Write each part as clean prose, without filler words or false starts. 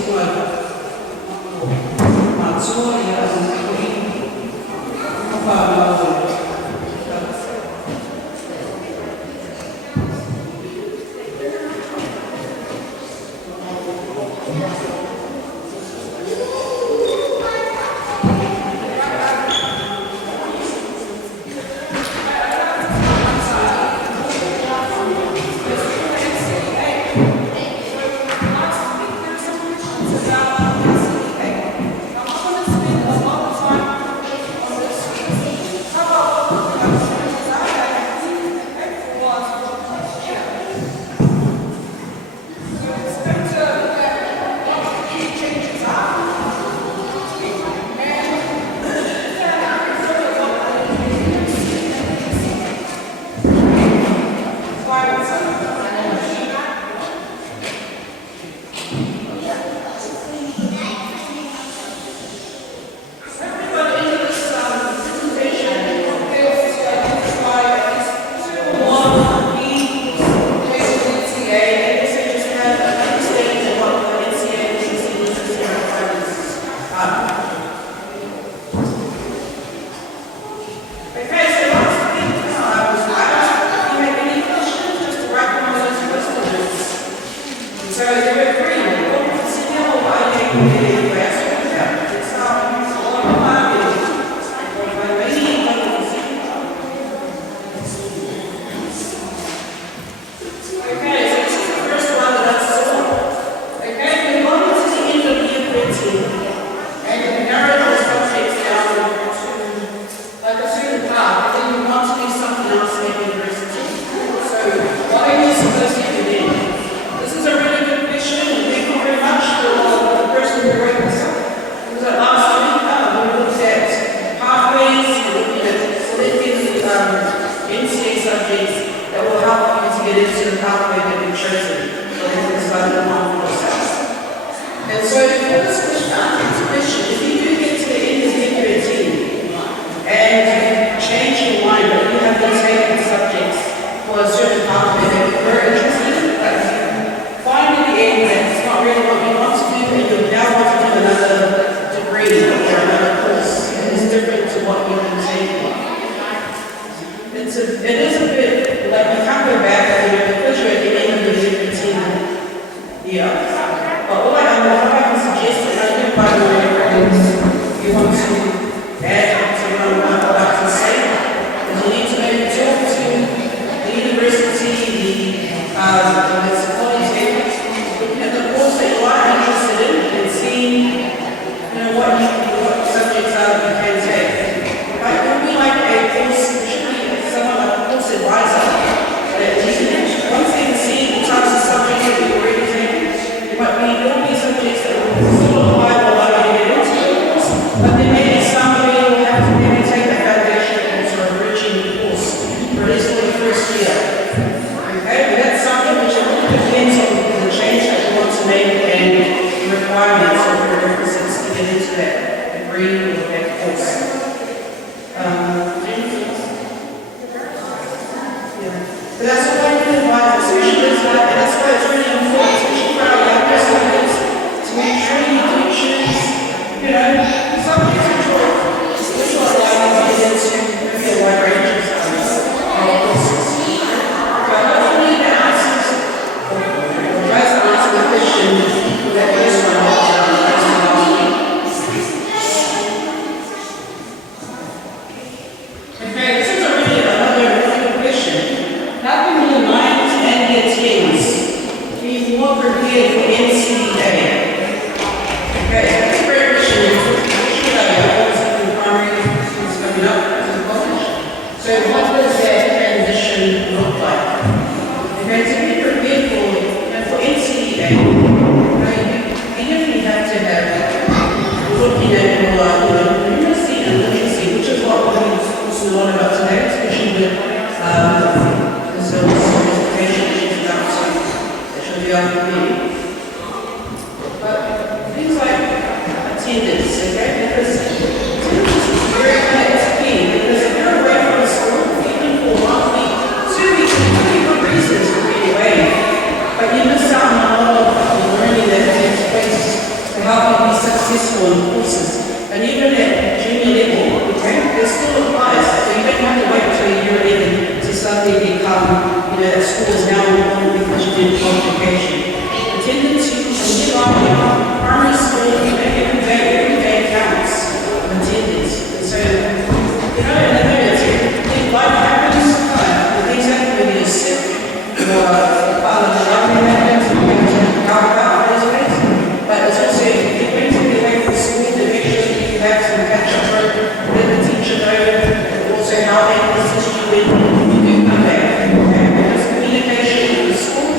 Sopo'aga. Matua ia Sekuini. Aufa'i. But you miss out on all of the learning that takes place on courses. And even at junior level, okay, it still applies. So you don't have to wait until year 11 to suddenly become, that school is now important because you did qualification. Attendance, you can primary school, every day counts attendance. And so, if life happens, things happen when you're sick, or part of the government happens, you can go about those ways. But it's also, if you bring somebody back to school to make sure that you have some catch-up work, let the teacher know, and also how they assist you when you do come back. There's communication with the school,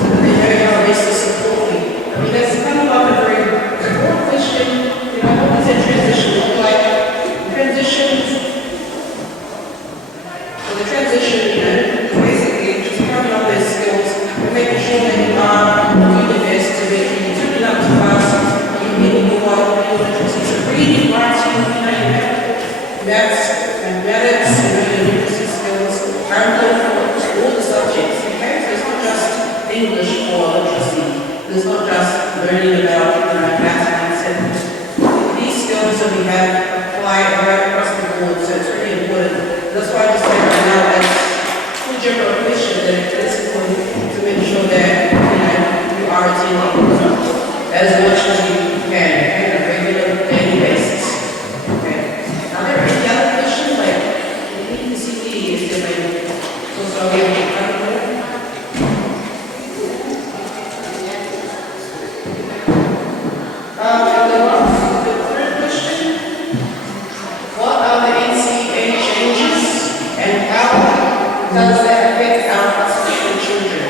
so that they know how best to support you. I mean, that's kind of like a very broad question. What does that transition look like? The transition, basically just having all those skills and making sure that you are doing your best to make sure you turn it up to class, you're getting your literacy. So reading, writing, you have maths, mathematics, your literacy skills, are important for all the subjects, okay? So it's not just English or literacy. It's not just learning about mathematics and these skills that we have apply right across the board, so it's really important. That's why I just say right now, as full general question, that it's important to make sure that you are attending as much as you can, on a regular daily basis. Okay. Are there any other questions? Like, we need to see the is there like so we have the third question. What are the NCA changes and how does that affect our Pacific children?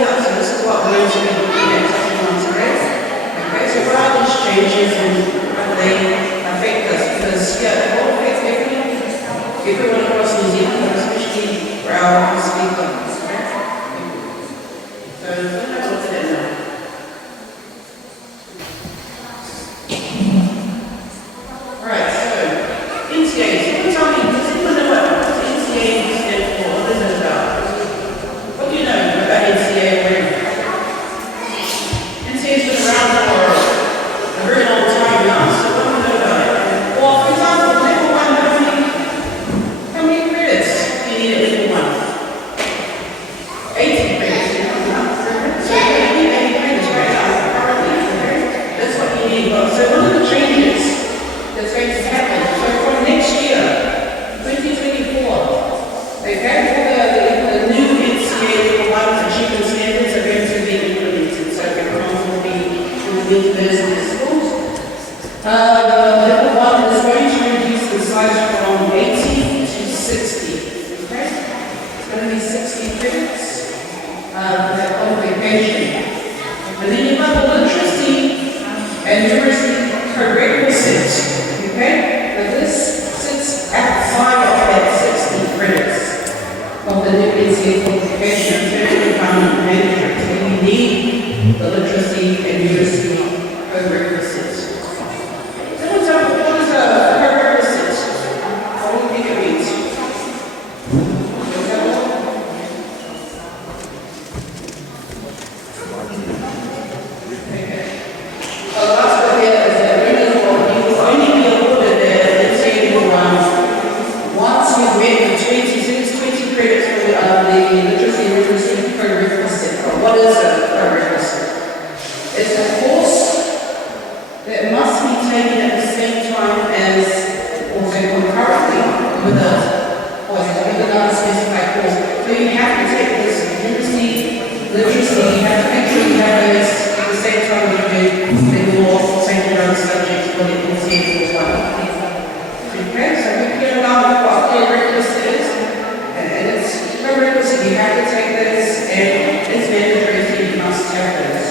So this is what we're going to be looking at touching on today. Okay, so what are these changes and how do they affect us? Because they all affect everyone across New Zealand, especially for our Pacific countries. Okay? So let's have a look at that now. Alright, so NCAs. Tell me, does anyone know what NCA stands for? What is it about? What do you know about NCA? NCA's been around for a very long time now, so what do you know about it? Well, for example, level 1, how many credits do you need at level 1? 80 credits. So you need 80 credits right now, currently. That's what you need. So one of the changes that's going to happen. So from next year, 2024, okay, the new NCA level 1 achievement standards are going to be implemented. So everyone will be implemented in the schools. Level 1 is going to reduce the size from 80 to 60. Okay? It's going to be 60 credits for that qualification. And then you've got the literacy and numeracy prerequisites. Okay? But this sits outside of that 60 credits of the new NCA qualification. It's going to become mandatory. So you need the literacy and numeracy prerequisites. So what is a prerequisite? What do you think it means? Okay. The last one here is that you will only be awarded the NCA level 1 once you've met the 20 credits for the literacy and numeracy prerequisite. What is a prerequisite? It's a course that must be taken at the same time as, also concurrently, with another specified course. So you have to take this numeracy, literacy, you have to make sure you have those at the same time as you do the more secondary subjects for the NCA as well. Okay, so we're clear about what prerequisite is, and it's prerequisite, you have to take this, and it's mandatory, so you must have this.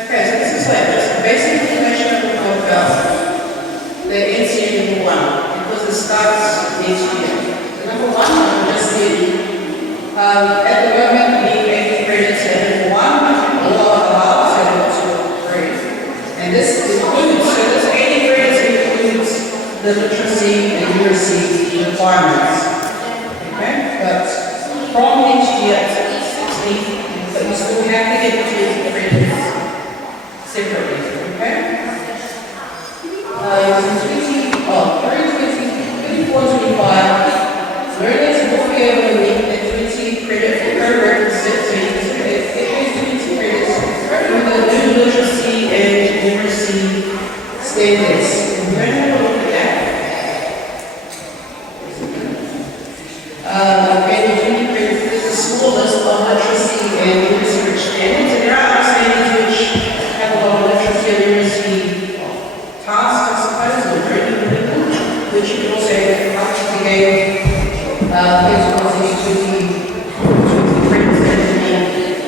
Okay, so this is like just basic information about the NCA level 1, because it starts next year. So number 1, I just said, at the moment, we need 80 credits at level 1, or above, so level 2 or 3. And this includes, so this 80 credits includes the literacy and numeracy requirements. Okay, but from next Again, the 20 credits is the smallest of literacy and literacy rich standards, and there are other standards which have a lot of literacy and literacy tasks, I suppose, or training people, which you can also actually gave those ones these 20 credits that are needed.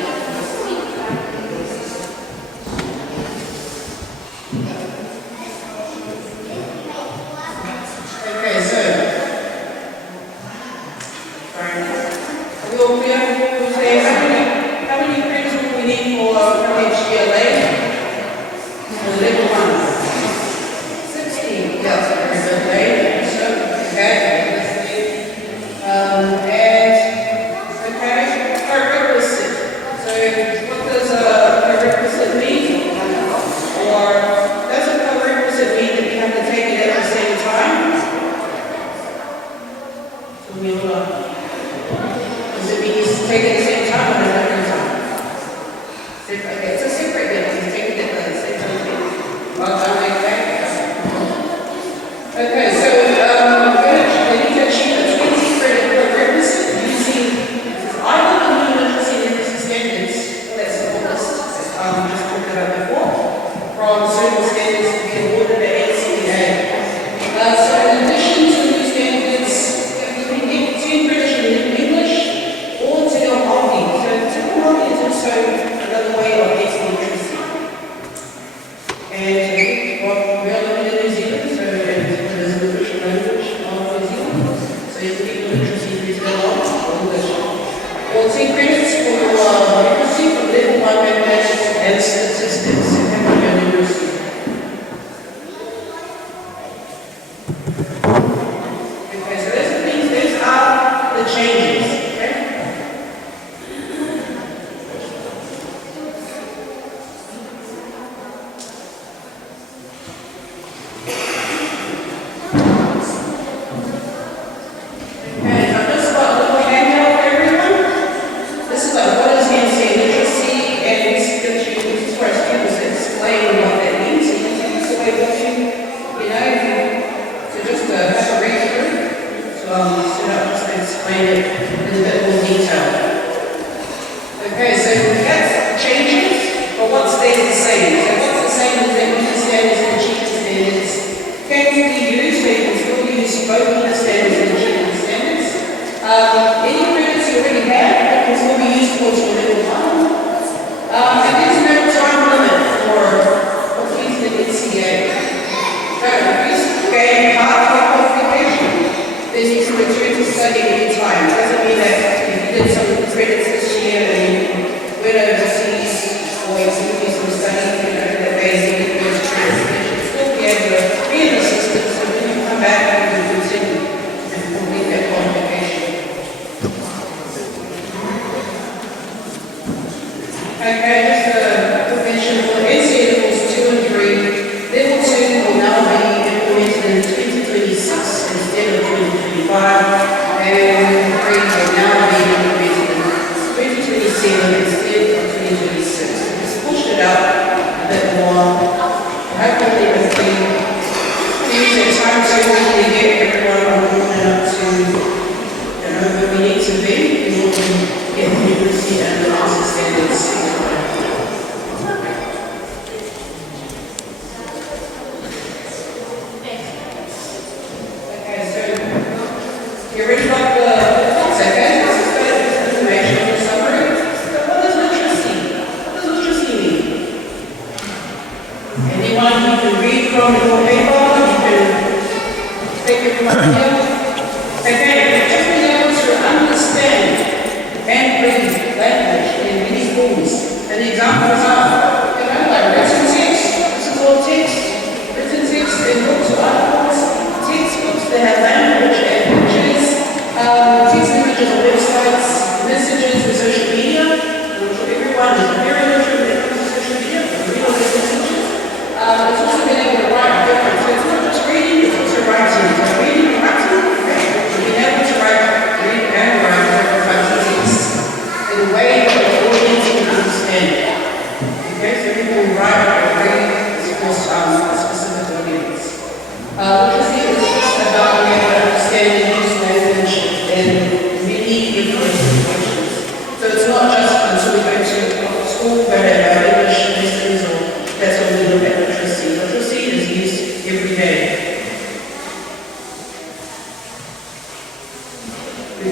Literacy is just about understanding use language and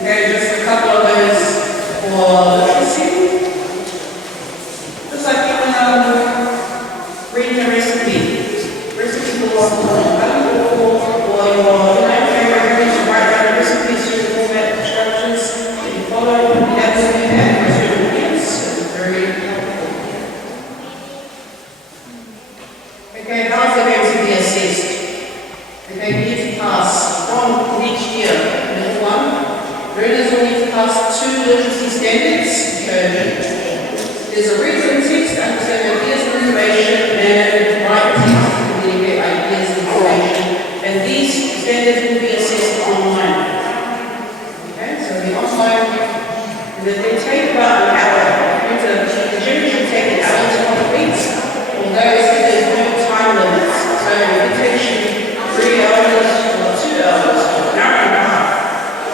Okay, just a couple of those for literacy. Just like you reading a recipe. Recipe for what or your favorite food to write down a recipe through the format instructions that you follow. You have to do that for your audience. It's very helpful. Okay, how is it going to be assessed? Okay, you need to pass from each year. Number one, learners will need to pass 2 literacy standards. So there's a written text to understand ideas and information, and write text to communicate ideas and information. And these standards will be assessed online. Okay, so the online, and then they take about an hour. The journey should take an hour to complete, although there's no time limits. So it takes you 3 hours or 2 hours or an hour and a half.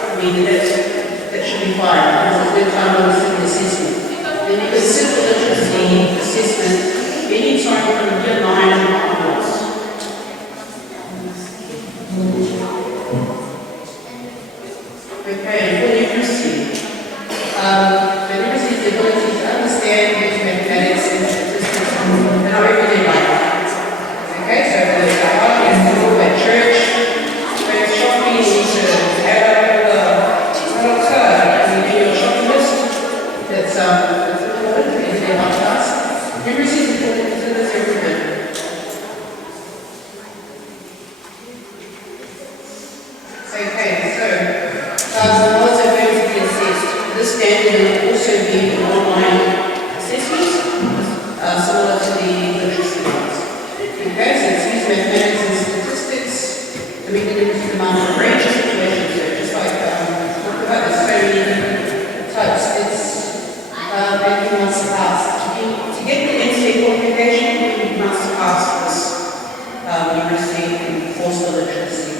I mean, that should be fine because there's no time limits in the assessment. Then you can sit the literacy assessment anytime from year 9 onwards. Okay, for literacy. The literacy is the ability to understand mathematics and statistics in our everyday life. Okay, so there's a hard at school, at church, when it's shopping, you need to add up the your shopping list. That's important in everyday life task. Literacy is important to this everything. Okay, so what's it going to be assessed? This standard will also be an online assessment, similar to the literacy ones. Okay, so it's used mathematics and statistics to make it into the amount of range of situations. So just like talked about, there's so many different types. It's making must pass. To get the NCA qualification, you must pass this numeracy and also literacy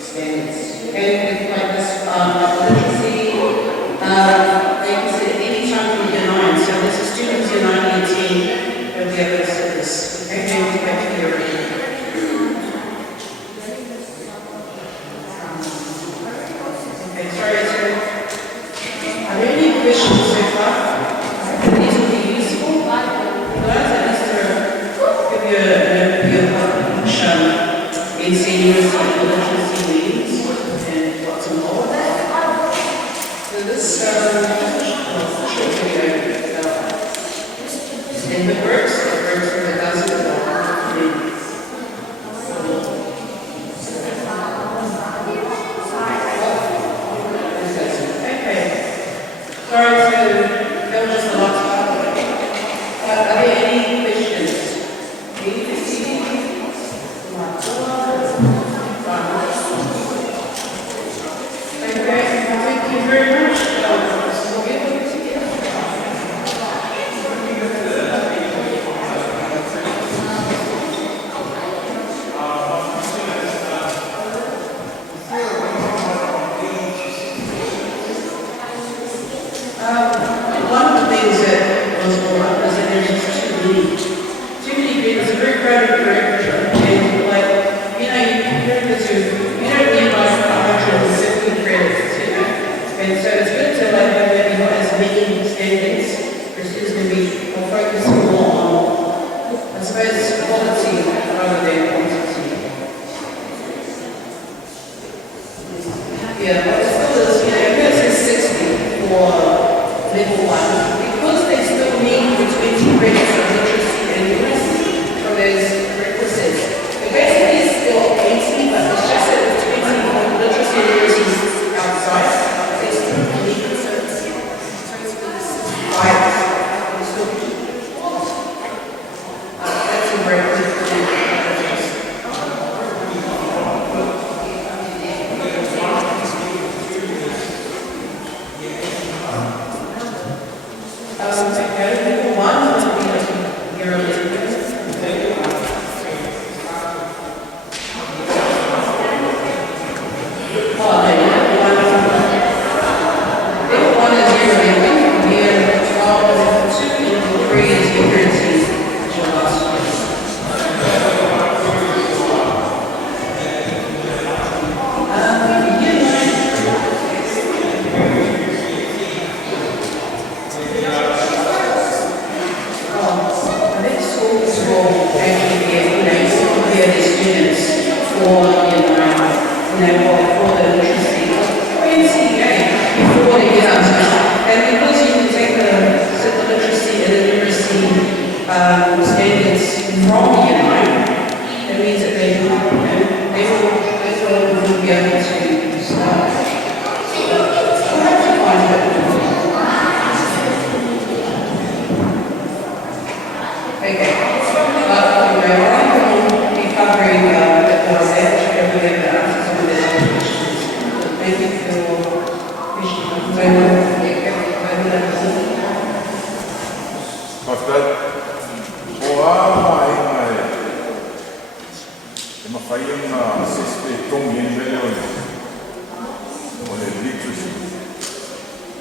standards. Okay, like this literacy, they can sit any time from year 9. So this is students year 9 and 10 that we have to sit this. Okay, now we back to your reading. Okay, sorry, so are there any questions so far? These will be useful. Those at least to give you an overview of what in seniors and literacy means and what's involved. So this short video and it works if it doesn't okay. Sorry, so that was just a lot to cover. Are there any questions? Thank you very much. One of the things that was brought up is that there's just too many people. It's a very crowded director, and like you don't need like 170 credits, and so it's good to like have maybe not as many standards. Your students can be more focused more on, I suppose, quality rather than quantity. Yeah, but it still is, it says 60 for level 1, because they still need the 20 credits of literacy and numeracy for those requisites. It basically is still 80, but it's just that the 20 for literacy and numeracy is outside. They still standards from year 9, that means that they will be able to start. Okay, but Veronica will be covering the course and she'll be able to answer some of their questions. Thank you for your question.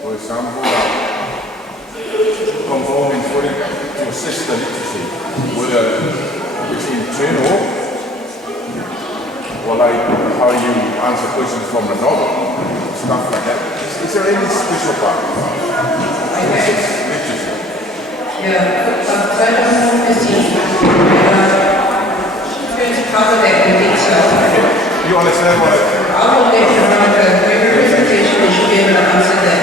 For example, components for it to assist the literacy, whether it's internal or like how you answer questions from the novel, stuff like that. Is there any special part? Literacy. Yeah, so I don't know if this is going to cover that in detail. You understand what I will let Veronica, every presentation, we should be able to answer that.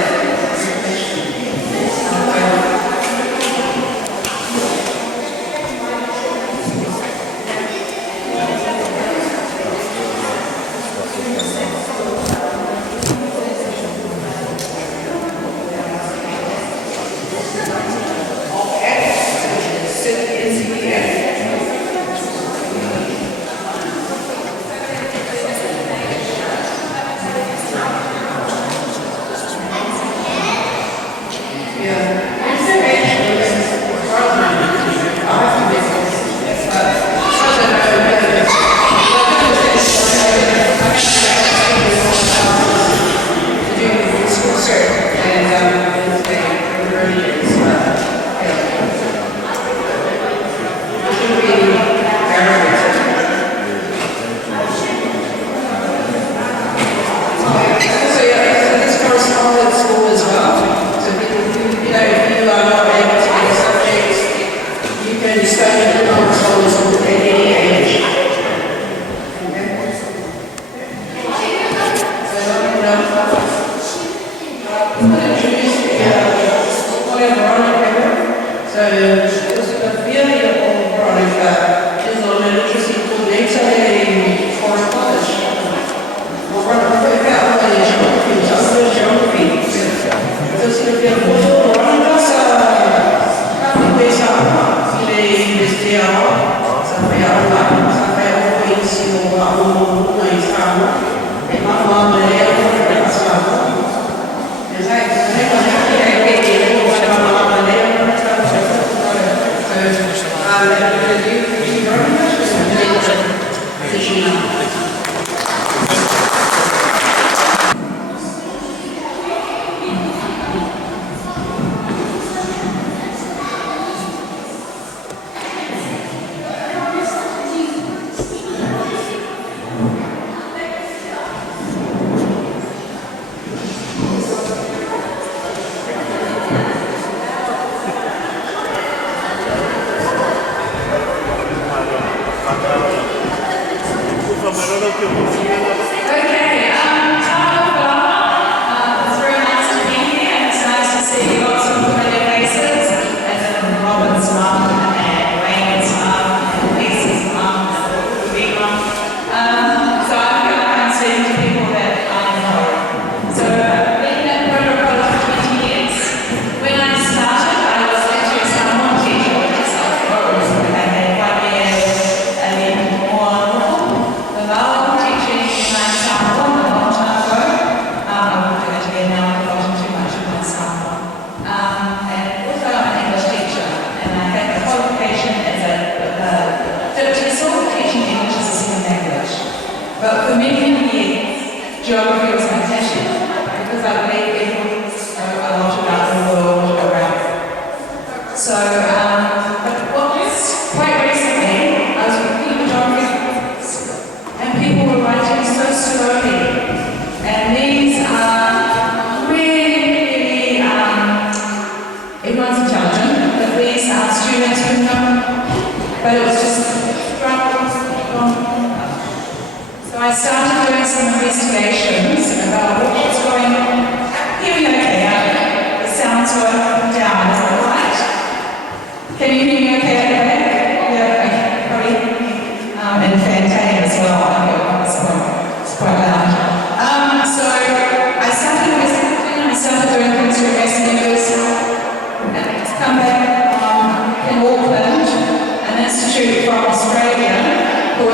Can you hear me okay?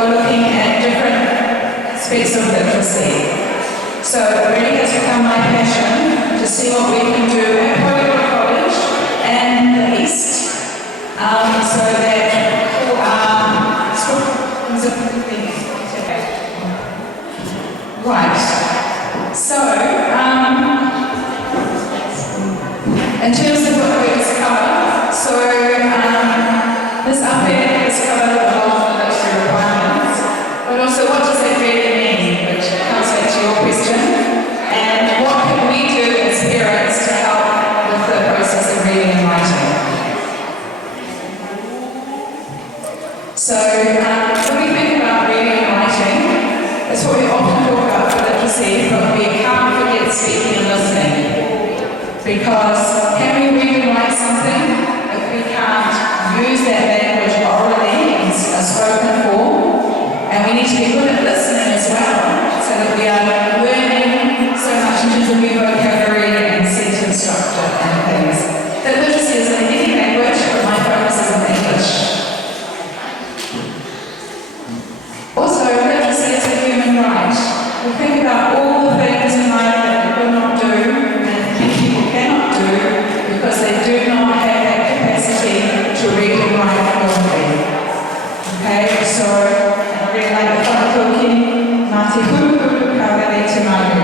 we're looking at different aspects of literacy. So it really has become my passion to see what we can do at APERILA College and the East, so that for our right. So in terms of what we discover, so this up here has covered a lot of the literacy requirements, but also what does that really mean, which comes back to your question, and what can we do as parents to help with the process of reading and writing. So when we think about reading and writing, that's what we often talk about for literacy, but we can't forget speaking and listening. Because can we read and write something if we can't use that language orally in a spoken form? And we need to be good at listening as well, so that we are learning so much in terms of new vocabulary and sentence structure and things. That literacy is in any language, but my focus is in English. Also, literacy is a human right. We think about all the things in life that we could not do, and people cannot do, because they do not have that capacity to read and write fluently. Okay, so I really like the whakapuki, mate huru, kawerei te maru,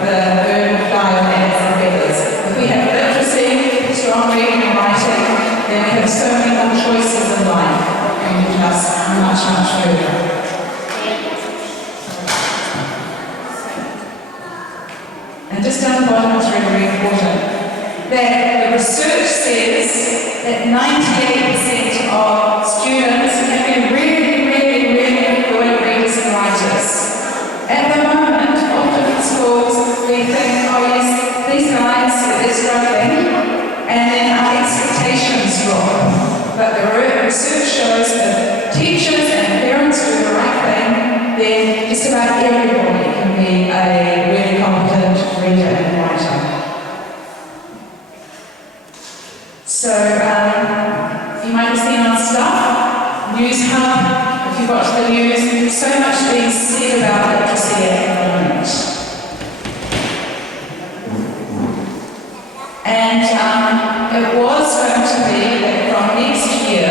the bird of fly of ants and feathers. If we have literacy, strong reading and writing, then we have so many more choices in life, and we just much, much further. And just down the bottom, it's really, really important that the research says that 98% of students can be really, really, really fluent readers and writers. At the moment, often in schools, we think, oh yes, these guys, they're struggling, and then our expectations drop. But the research shows that teachers and parents do the right thing, then just about everybody can be a really competent reader and writer. So you might have seen on stuff, News Hub, if you've watched the news, so much being said about literacy at the moment. And it was going to be that from next year,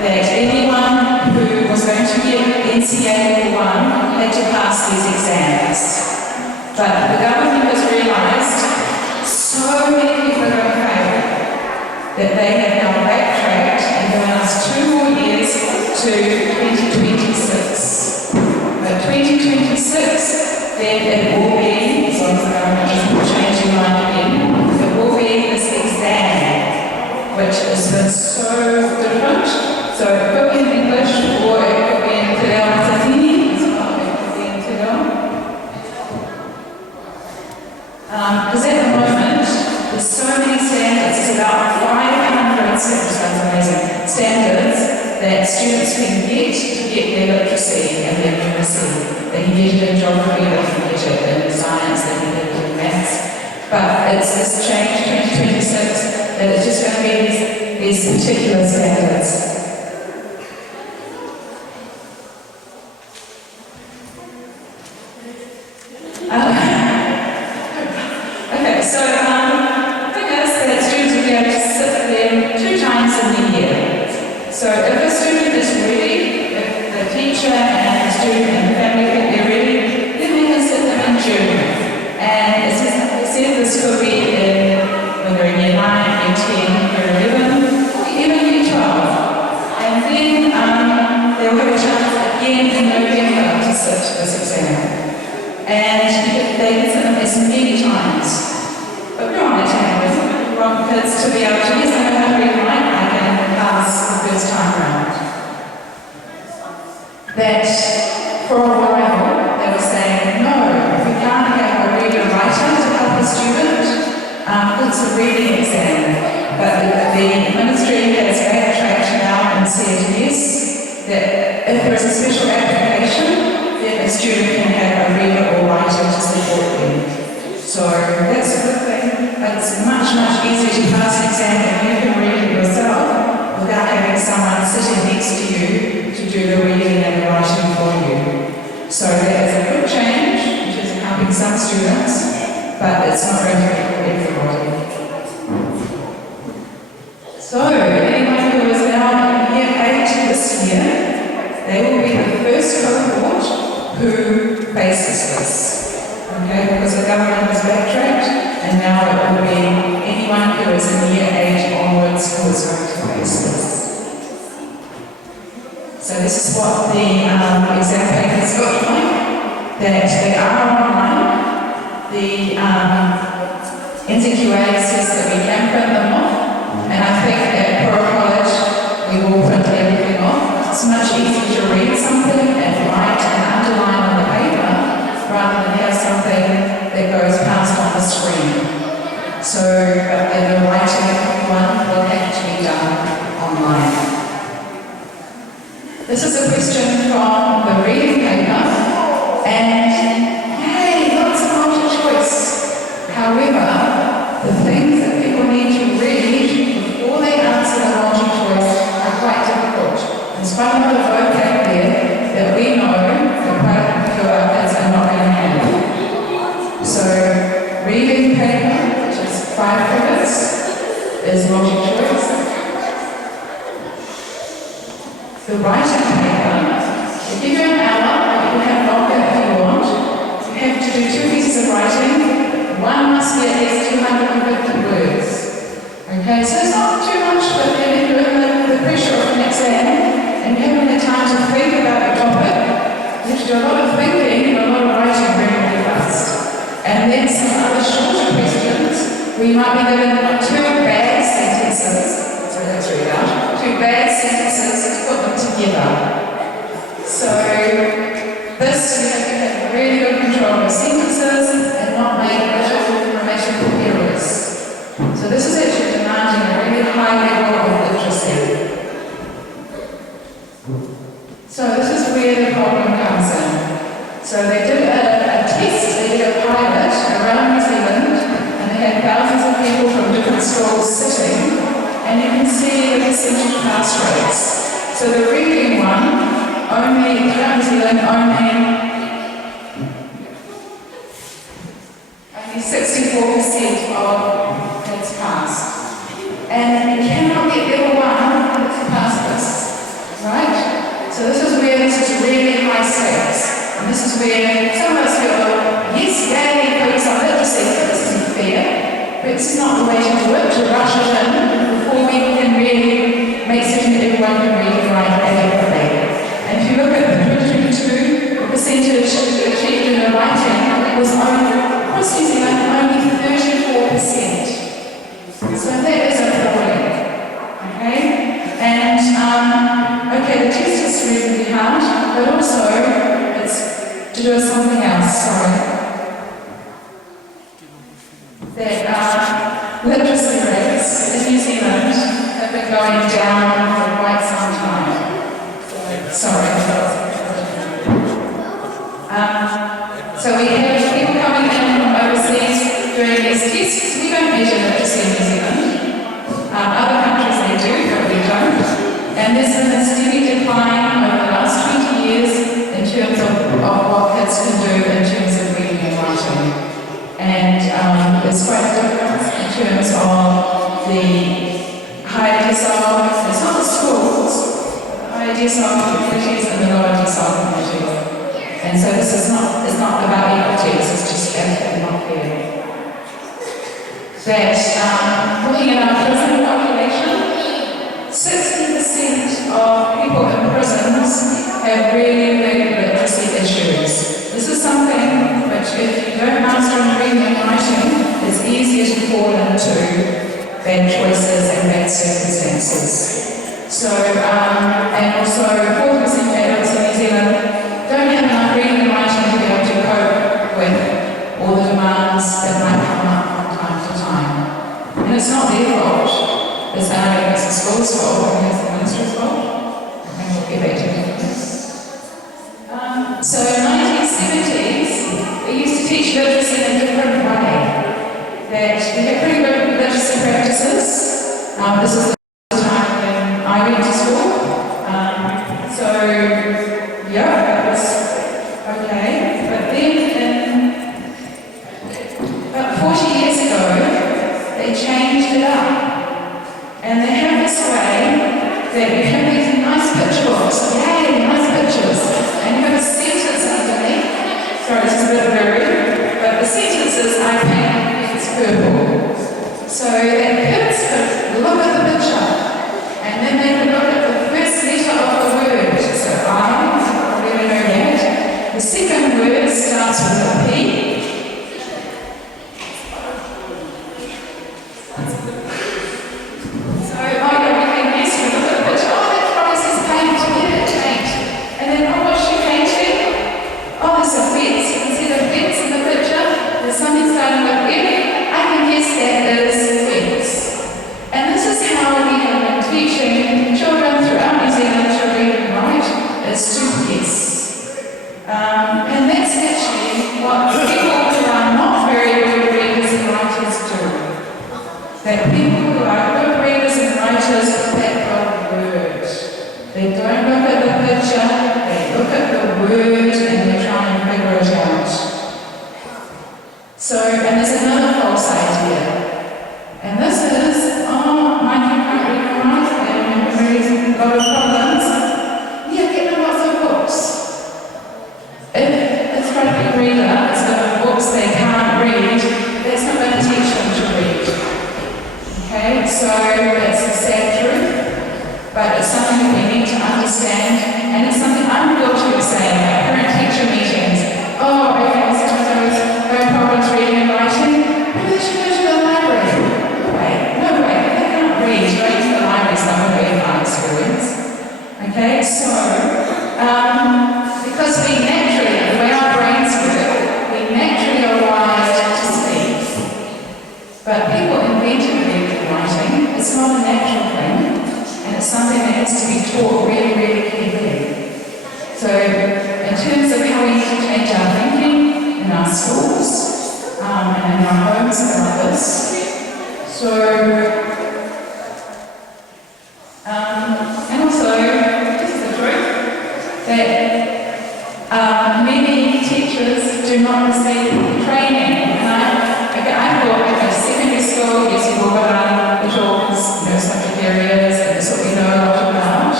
that anyone who was going to get NCA Level 1 had to pass these exams. But the government has realised so many people are going to fail that they have now backtracked and given us 2 more years to 2026. But 2026, then it will be, as long as the government doesn't change their mind again, it will be this exam, which has been so different. So it could be in English, or it could be in Lealofi Eteuati, as well, it could be in Talanoa. Because at the moment, there's so many standards, there's about 500 standards that students can get to get their literacy and their numeracy. They can get it in geography, they can get it in science, they can get it in maths. But it's this change, 2026, that it's just going to be these particular standards. Okay, so the thing is that students will be able to sit there 2 times in the year. So if a student is ready, if the teacher and the student and the family think they're ready, then we can sit them in June. And it says this could be in, when they're in year 9, year 10, year 11, or even year 12. And then they'll have a chance again in November to sit this exam. And they can sit them as many times. But we don't want to take we want kids to be able to, yes, I know how to read and write, I can pass the first time around. That for a while, they were saying, no, if we can't have a reader and writer to help a student, it's a reading exam. But the ministry has backtracked now and said yes, that if there is a special application, then a student can have a reader or writer to support them. So that's a good thing, but it's much, much easier to pass an exam if you can read it yourself without having someone sitting next to you to do the reading and the writing for you. So there is a good change, which is helping some students, but it's not going to be for everybody. So, anyone who is now in year 8 this year, they will be the first cohort who faces this. Okay, because the government has backtracked, and now it will be anyone who is in year 8 onwards who is going to face this. So this is what the exam papers look like, that they are online. The NZQA says that we can print them off, and I think at Pura College we will print everything off. It's much easier to read something and write and underline on the paper rather than have something that goes past on the screen. So the writing one will have to be done online. This is a question from the reading paper, and yay, lots of multiple choice. However, the things that people need to read before they answer the multiple choice are quite difficult. There's quite a lot of vocab there that we know that quite a few others are not going to have. So, reading paper, which is 5 credits, is multiple choice. The writing paper, if you go an hour, but you have longer if you want, you have to do 2 pieces of writing. One must be at least 250 words. Okay, so it's not too much, but then if you're in the pressure of an exam and you're having the time to think about the topic, you have to do a lot of thinking and a lot of writing really fast. And then some other shorter questions where you might be given 2 bad sentences. So let's read out. 2 bad sentences, put them together. So this you have to have really good control of your sentences and not make little grammatical errors. So this is actually demanding a really high level of literacy. So this is where the problem comes in. So they did a test, they did a pilot around New Zealand, and they had thousands of people from different schools sitting. And you can see the percentage pass rates. So the reading one, only, throughout New Zealand, only 64% of kids passed. And you cannot get level 1 to pass this, right? So this is where this is really high stakes. And this is where some of us feel, yes, yay, focus on literacy, but this isn't fair. But this is not the way to do it, to rush it in before we can really make certain that everyone can read and write adequately. And if you look at the 2022, the percentage achieved in the writing was only, across New Zealand, only 34%. So that is appalling. Okay? And, okay, the test is reasonably hard, but also it's to do something else, sorry. That literacy rates in New Zealand have been going down for quite some time. Sorry. So we have people coming in from overseas doing these tests. We don't measure literacy in New Zealand. Other countries they do, but we don't. And there's been a steady decline over the last 20 years in terms of what kids can do in terms of reading and writing. And there's quite a difference in terms of the higher decile, it's not the schools, the higher decile communities and the lower decile communities. And so this is not, it's not about equity, this is just absolutely not fair. That, looking at our prison population, 60% of people in prisons have really big literacy issues. This is something which, if you don't master in reading and writing, it's easier to fall into bad choices and bad circumstances. So, and also 40% of adults in New Zealand don't have enough reading and writing to be able to cope with all the demands that might come up from time to time. And it's not their fault. It's the school's fault, and it's the minister's fault. And we'll get back to that. So in the 1970s, we used to teach literacy in a different way. That we had pretty good literacy practices. This is the time when I went to school. So So that kids could look at the picture, and then they could look at the first letter of the word. So I really know that. The second word starts with a P. Something starting with F, I can guess that is wings. And this is how we have been teaching children throughout New Zealand to read and write, is to guess. And that's actually what people who are not very good readers and writers do. That people who are good readers and writers look at the word. They don't look at the picture, they look at the word and they try and figure it out. So, and there's another false idea, and this is, I can't read and write, and I'm reading a lot of problems. Yeah, get them lots of books. If it's got a big reader, it's got books they can't read, that's not going to teach them to read. Okay, so that's the sad truth, but it's something that we need to understand, and it's something I'm guilty of saying at parent-teacher meetings. Oh, okay, so problems reading and writing, maybe they should go to the library. No way, they can't read. Going to the library is not going to be a fun experience. Okay, so, because we naturally, the way our brains work, we naturally are wired to speak. But people invented reading and writing. It's not a natural thing, and it's something that has to be taught really, really carefully. So, in terms of how we need to change our thinking, in our schools, and in our homes and others. So, and also, this is the truth, that many teachers do not receive training. And I thought, okay, secondary school, yes, you've all got little, subject areas, and this is what we know a lot about.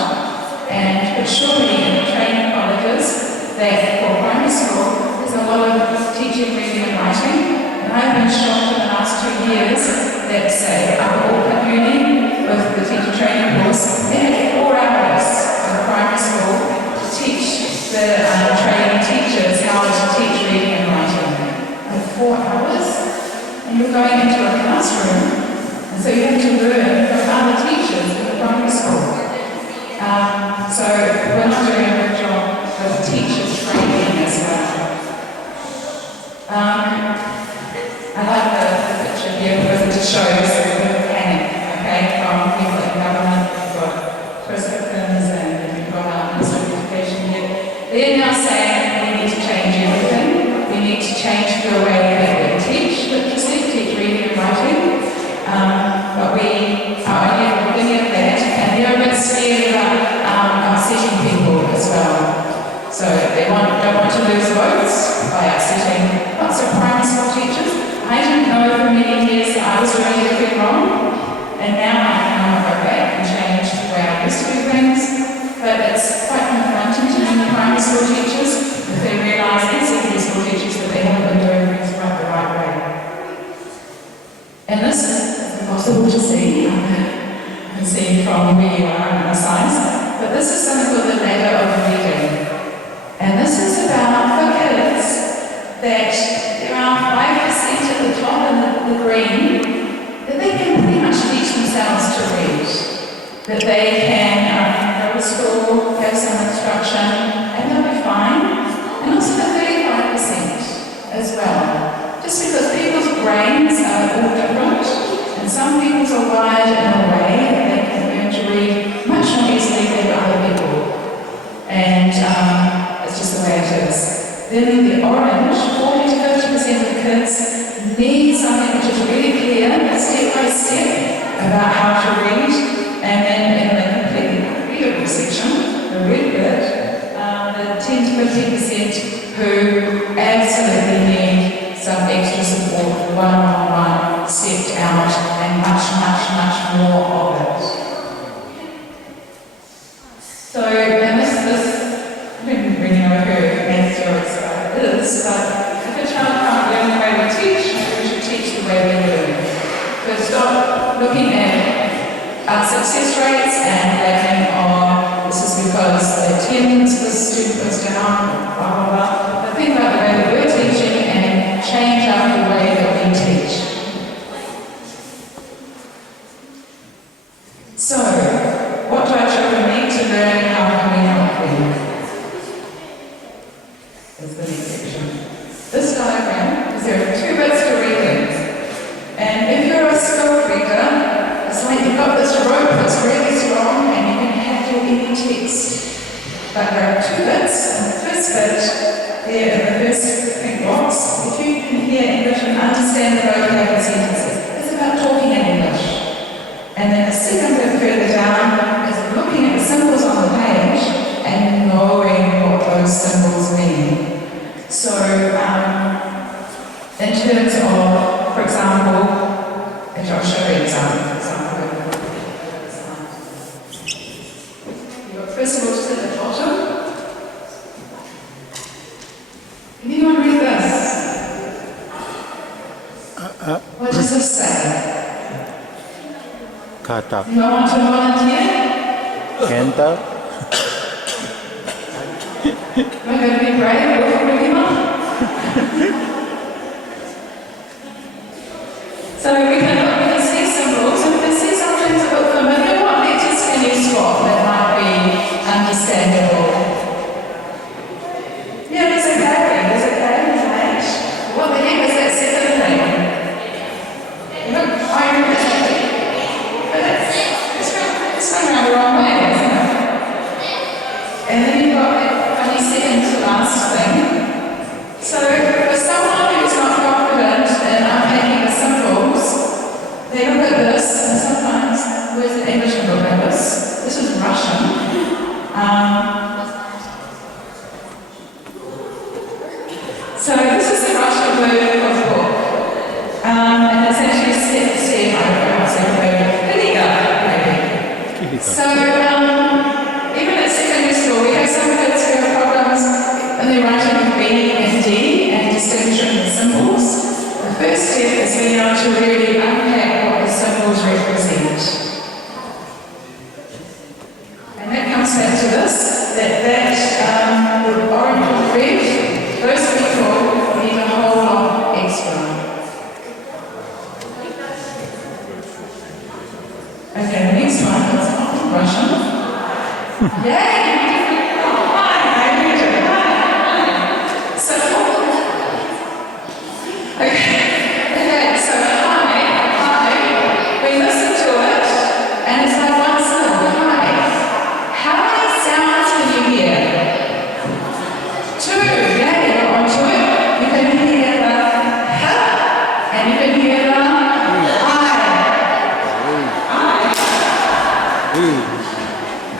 But surely in the training colleges, that for primary school, there's a lot of teaching, reading and writing, and I've been shocked in the last 2 years that, say, at uni, with the teacher training course, they had 4 hours in primary school to teach the training teachers how to teach reading and writing. And 4 hours? And you're going into a classroom, and so you have to learn from other teachers in the primary school. So we're not doing a good job with teacher training as well. I like the picture here because it just shows the panic, okay, from people in government. We've got Christians and we've got our Minister of Education here. They're now saying we need to change everything. We need to change the way that we teach literacy, teach reading and writing. But we are only at the beginning of that, and they're a bit scared about upsetting people as well. So they don't want to lose votes by upsetting lots of primary school teachers. I didn't know for many years that I was doing everything wrong, and now I can go back and change the way I used to do things. But it's quite confronting to many primary school teachers if they realise, and secondary school teachers, that they haven't been doing things the right way. And this is impossible to see. You can see from where you are in the science, but this is something called the ladder of reading. And this is about for kids that there are 5% at the top in the green that they can pretty much teach themselves to read. That they can go to school, have some instruction, and they'll be fine. And also the 35% as well. Just because people's brains are all different, and some people's are wired in a way that they can learn to read much more easily than other people. And it's just the way it is. Then the orange, 40 to 50% of kids need something which is really clear, step by step, about how to read. And then in the completely readable section, the red bit, the 10 to 50% who absolutely need some extra support, one-on-one, stepped out, and much more of it. So, and this I didn't really know who Nancy is, but if a child can't learn the way we teach, we should teach the way we learn. So stop success rates and blaming on this is because the attendance of the student was down, blah, blah, blah. But think about the way that we're teaching and change up the way that we teach. So, what do our children need to learn and how can we help them? Is the next section. This diagram, because there are two bits to reading. And if you're a skilled reader, it's like you've got this rope that's really strong and you can handle any text. But there are two bits, and the first bit, there in the first pink box, if you can hear English and understand the vocabulary sentences, it's about talking in English. And then the second bit further down is looking at the symbols on the page and knowing what those symbols mean. So, in terms of, for example, I'll show you an example. First of all, just at the bottom. Can anyone read this? What does this say? Kata. You want to volunteer? Kenta. Am I going to be brave? So we can see symbols, and if we see something a bit familiar, what letters can you swap that might be understandable? Yeah, there's a K, there's a K and an H. What the heck is that second thing? Look, I remember that. But it's going around the wrong way, isn't it? And then you've got that funny second to last thing. So for someone who's not confident in unpacking the symbols, they look at this, and sometimes, where's the English look at this? This is Russian. So this is the Russian word of book. And it's actually said, I don't know how to say the word, maybe. So even at secondary school, we have some kids who have problems in their writing of B and D and distinguishing the symbols. The first step is being able to really unpack what the symbols represent. And that comes back to this, that orange or red, those people need a whole lot extra. Okay, the next one is not Russian. Yay! Okay, so hi, we listen to it, and it's like one syllable, hi. How many sounds can you hear? Two, yeah, you got onto it. You can hear the h, and you can hear the I.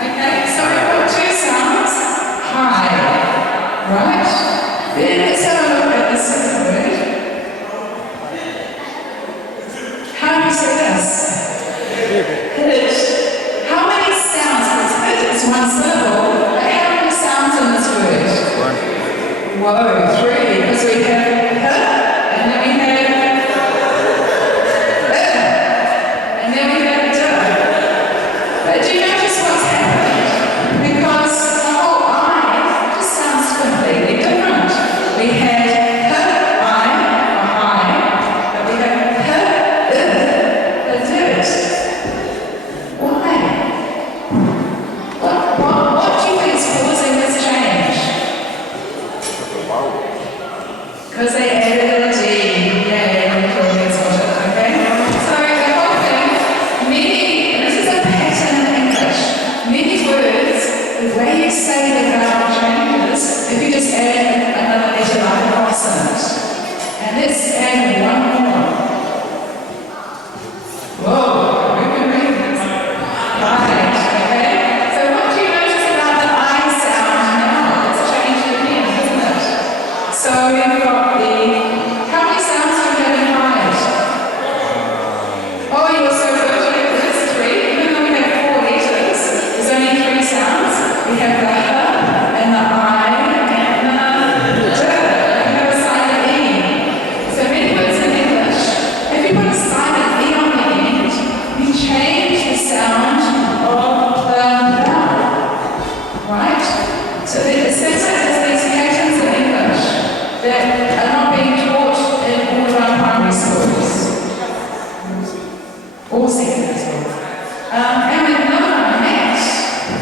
Okay, so we've got two sounds, hi, right? Then let's have a look at the second word. How do you say this? Hit. How many sounds? Because hit is one syllable, but how many sounds in this word? Whoa, three, because we have hit, and then we have and then we have d. But do you notice what's happened? Because the whole I just sounds completely different. We had h, I, or I, but we have h, but did. Why? What do you think is causing this change? Because they added a D. Yay, okay? So the whole thing, and this is a pattern in English. all sectors. And we've known Matt.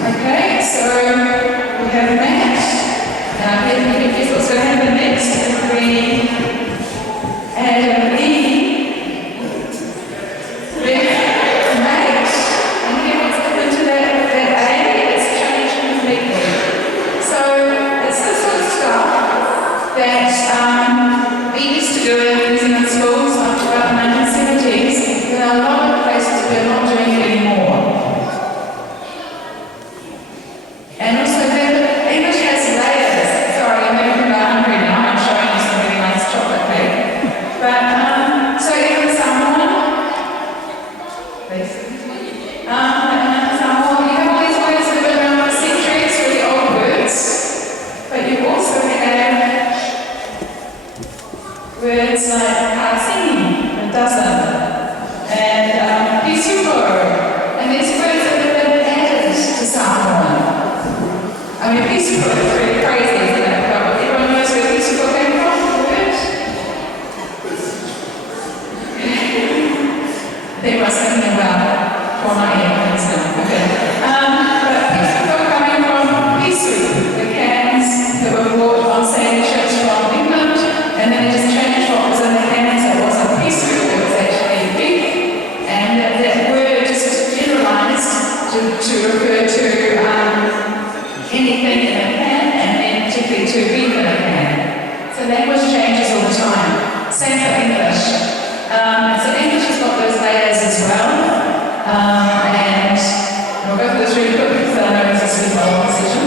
Okay, so we have Matt. He's also had the next degree and Matt, and he wants to into that A, it's changed completely. So it's the sort of stuff that we used to do in New Zealand schools up to about the 1970s. There are a lot of places that are not doing it anymore. And also, English has layers. Sorry, I'm making about hungry now. I'm showing you some really nice chocolate cake. But, so even Samoa, Samoa, you have all these words that have been around for centuries, really old words. But you also have words like Hasini, a dozen, and Pisuko, and these words that have been added to Samoa. I mean, Pisuko is really crazy, isn't it? But everyone knows where Pisuko came from, the word? They were thinking about Hawaii and stuff. Okay. But Pisuko coming from Pisui, the cans that were brought on sailing ships from England, and then they just changed what was in the cans. It wasn't Pisui, it was actually beef, and that word just was generalized to refer to anything in a can, and then particularly to beef in a can. So language changes all the time. Same for English. So English has got those layers as well. And we'll go through this really quickly because I know it's a super long decision.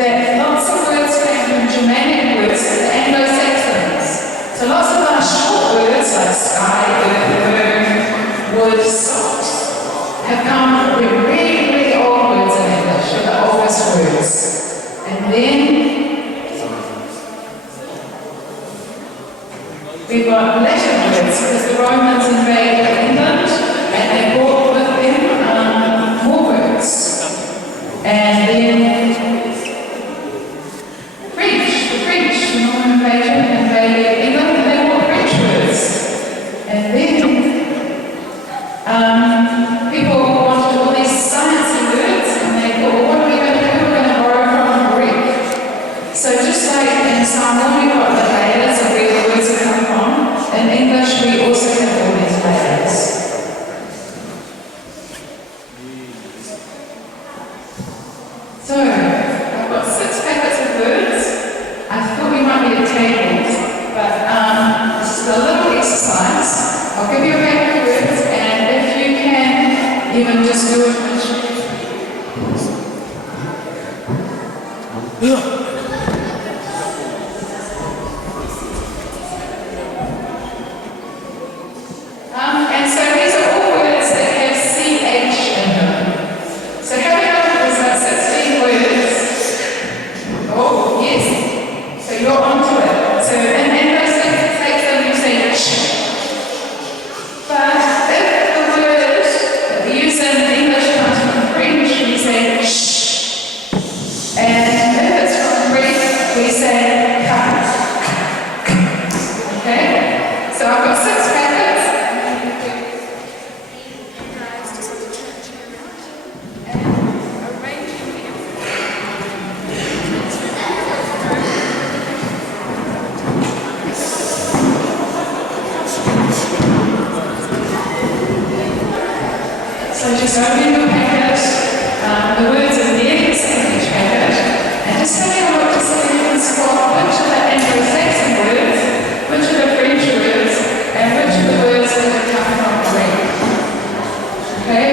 That lots of words came from Germanic words, the Anglo-Saxons. So lots of our short words like sky, earth, moon, wood, socks have come from really, really old words in English, the oldest words. And then we've got Latin words because the Romans invaded England and they brought with them more words. And then French, the Norman invasion invaded England and they brought French words. And then people wanted all these sciencey words and they thought, well, what are we going to do? We're going to borrow from Greek. So just like in Samoa, we've got the layers of where the words have come from. In English, we also have all these layers. So, I've got 6 packets of words. I thought we might be at tables, but this is a little exercise. I'll give you a packet of words, and if you can, even just do it. And so these are all words that have CH in them. So how many of them is that 16 words? Oh, yes. So you're onto it. So in those takes them, you say ch. But if the word that we use in English comes from French, we say sh. And if it's from Greek, we say ka. Okay? So I've got 6 packets. So just open your packet, the words are there, it's in each packet, and just having a look to see if you can spot which are the Anglo-Saxon words, which are the French words, and which are the words that have come from Greek. Okay?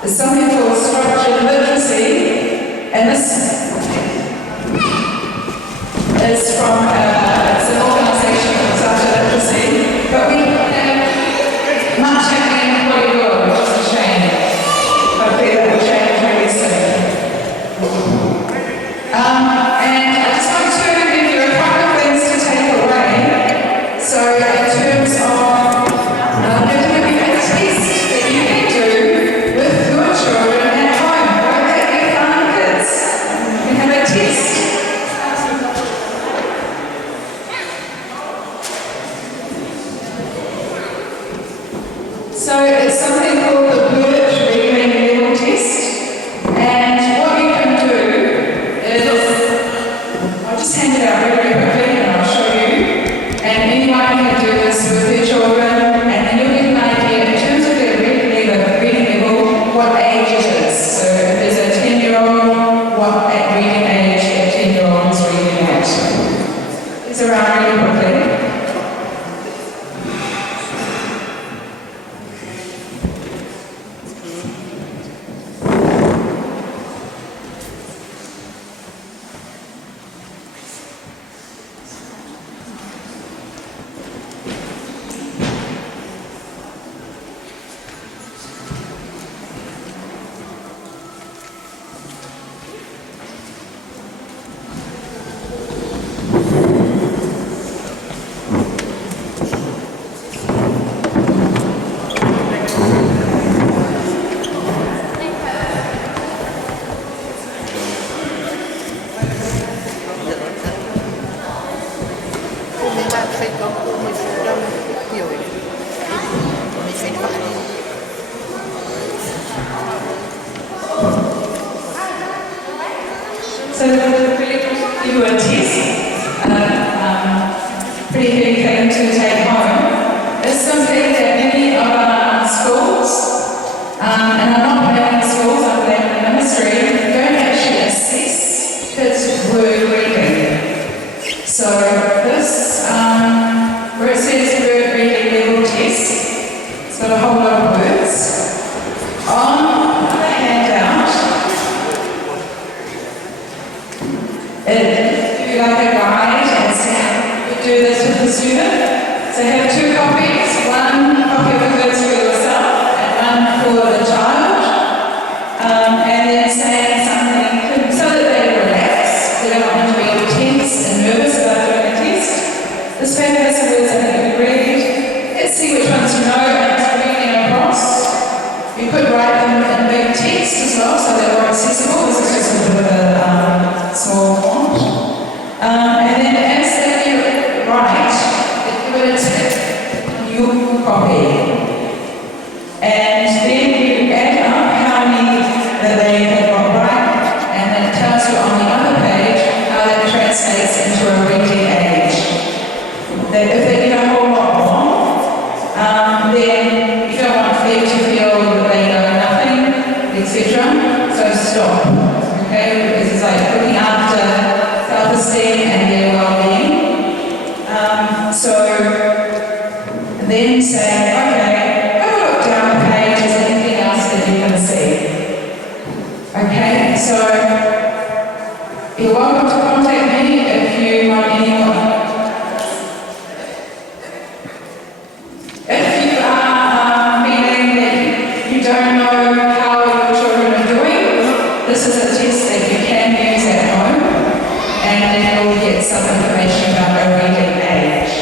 There's something called structured literacy, and this is from it's an organisation called Structured Literacy, but we have much happening in Fui'ava, which is a shame. Hopefully that will change really soon. And I just want to give you a couple of things to take away. So in terms of I'm going to give you a test that you can do with your children at home. Won't that be fun, kids? We have a test. So it's something called the Burt Reading Level Test. And what you can do is, I'll just hand it out really quickly and I'll show you. And anyone can do this with their children, and then you'll get an idea in terms of their reading level, what age it is. So if there's a 10-year-old, what reading age a 10-year-old is reading at. It's around really quickly. So we'll give you a test, pretty heavy thing to take home. It's something that many of our schools, and I'm not blaming schools, I'm blaming the ministry, don't actually assess kids' word reading. So this, where it says word reading level test, it's got a whole lot of words. On the handout, it gives you like a guide as to how you do this with the student. So have two copies, one copy of the words for yourself and one for the child. And then saying something so that they relax. They don't want to be all tense and nervous about doing a test. This paper has some words I think you read. Let's see which ones you know and it's reading across. You could write them in big text as well so they're more accessible. This is just a bit of a small font. And then as they write, it will tick your copy. And then you add up how many that they have got right, and then it tells you on the other page how that translates into a reading age. That if they get a whole lot wrong, then you don't want them to feel that they know nothing, etc. So stop. Okay, this is like looking after self-esteem and their well-being. So then say, okay, have a look down the page, is there anything else that you can see? Okay, so you're welcome to contact me if you want any more. If you are feeling that you don't know how your children are doing, this is a test that you can use at home, and then you'll get some information about their reading age.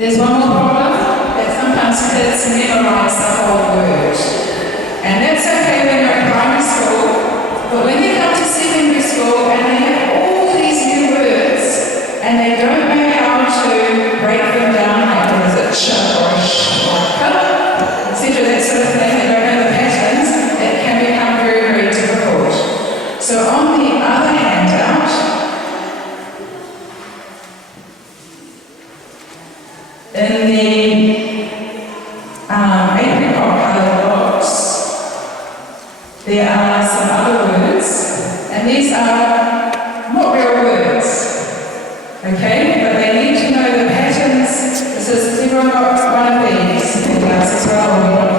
There's one more problem, that sometimes kids memorize the whole word. And that's okay when you're in primary school, but when they come to secondary school and they have all these new words, and they don't know how to break them down, like what is it, sh or sh or k, etc., that sort of thing, they don't know the patterns, it can become very, very difficult. So on the other handout, in the apricot coloured box, there are some other words, and these are not real words, okay, but they need to know the patterns. This is everyone got one of these in class as well.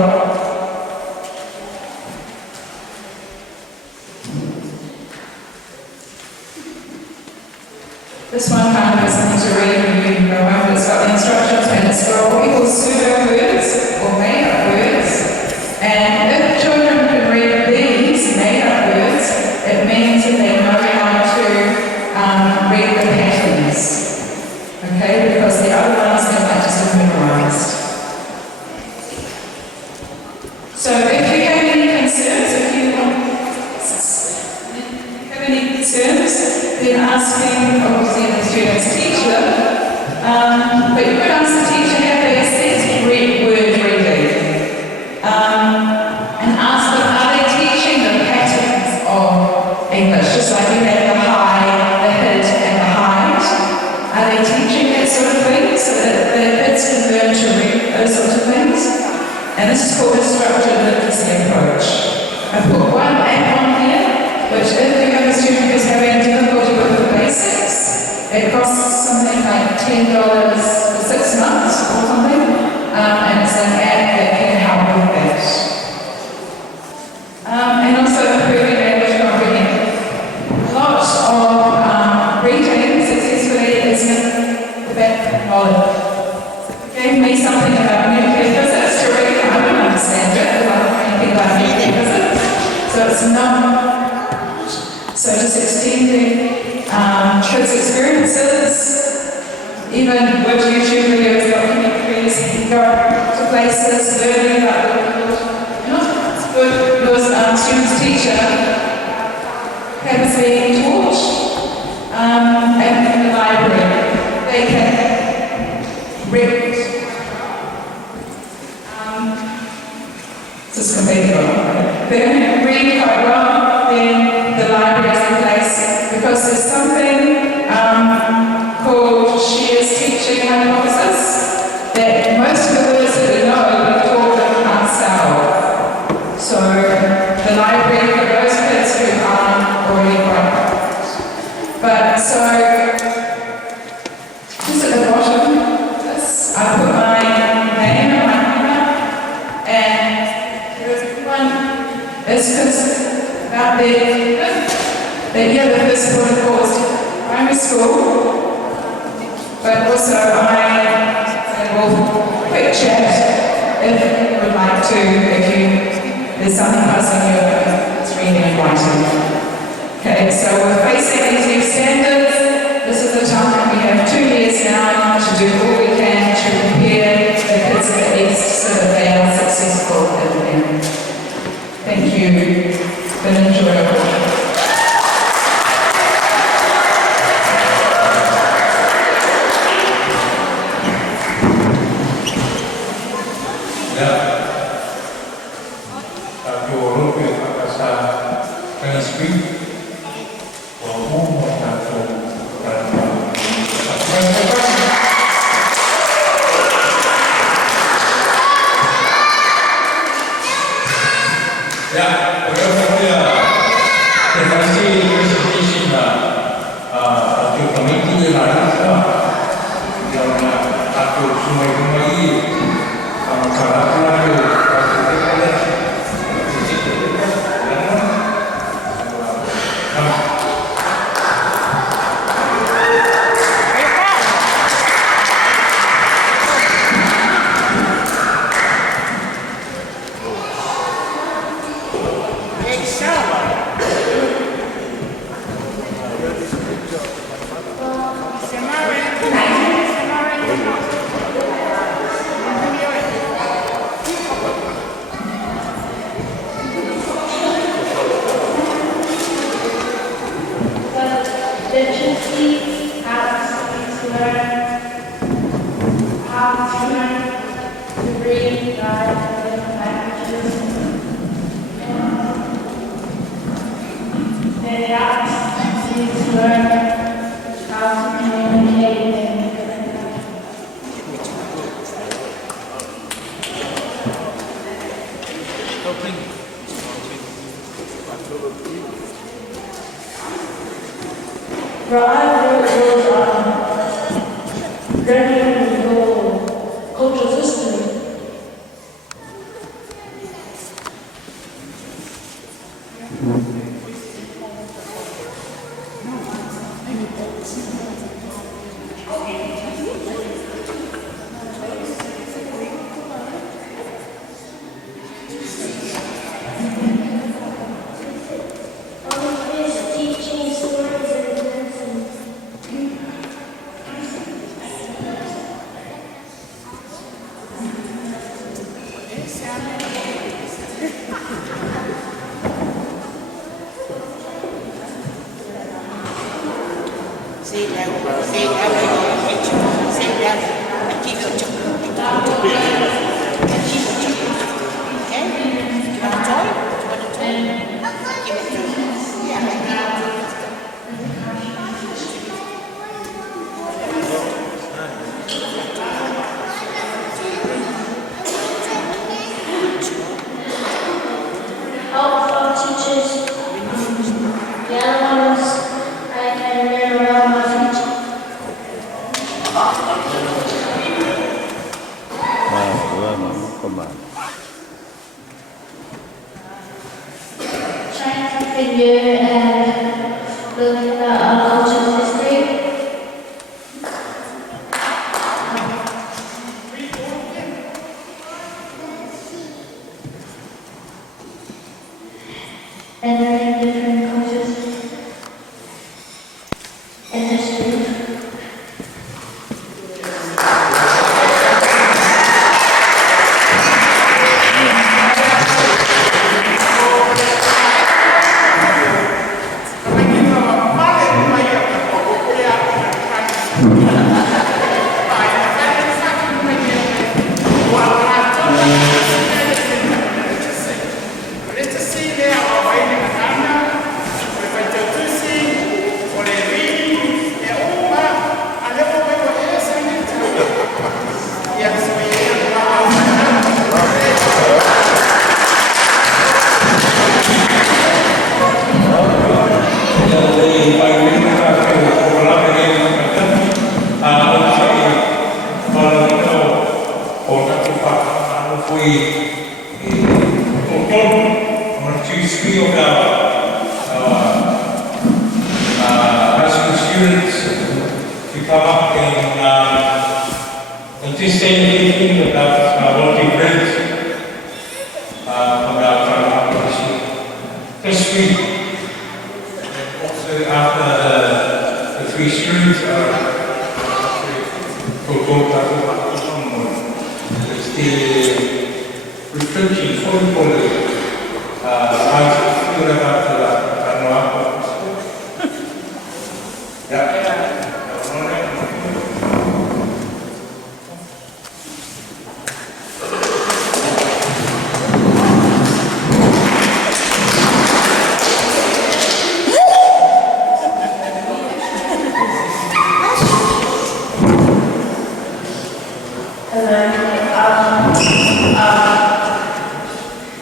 So if you have any concerns, then ask me, obviously the student's teacher, but you could ask the teacher if they assess word reading, and ask them, are they teaching the patterns of English, just like you have the high, the hid, and the hide? Are they teaching that sort of thing so that the kids can learn to read those sorts of things? And this is called a structured literacy approach. I put one app on here, which if you have a student who's having difficulty with the basics, it costs something like $10 for 6 months or something, and it's an app that can help with that. And also improving language comprehension. A lot of reading successfully is in the back knowledge. It gave me something about nuclear physics to read. I don't understand it because I don't know anything about nuclear physics. So it's not. So just extending kids' experiences, even with YouTube videos, documentaries, you can go to places, learning about the world. Good because students' teacher has been taught and in the library. They can read. Just completely wrong. They can read quite well, then the library is in place because there's something called Shear's teaching hypothesis that most of the words that we know we talk them ourselves. So the library for those kids who aren't already quite. But so just at the bottom, this I put my name and my number, and there's one is about the first protocol is primary school, but also quick chat if you would like to, there's something puzzling you about it's reading and writing. Okay, so we're facing these new standards. This is the time that we have 2 years now to do all we can to prepare the kids at least so that they are successful at the end. Thank you. It's been enjoyable.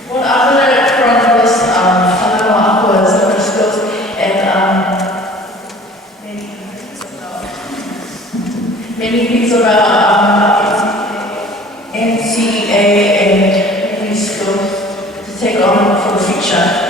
What I learned from this Talanoa Ako is different skills and many things about NCA and many skills to take on for the future.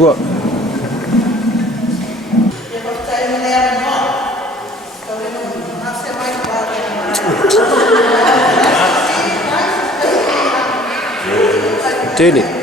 Tua. Tele.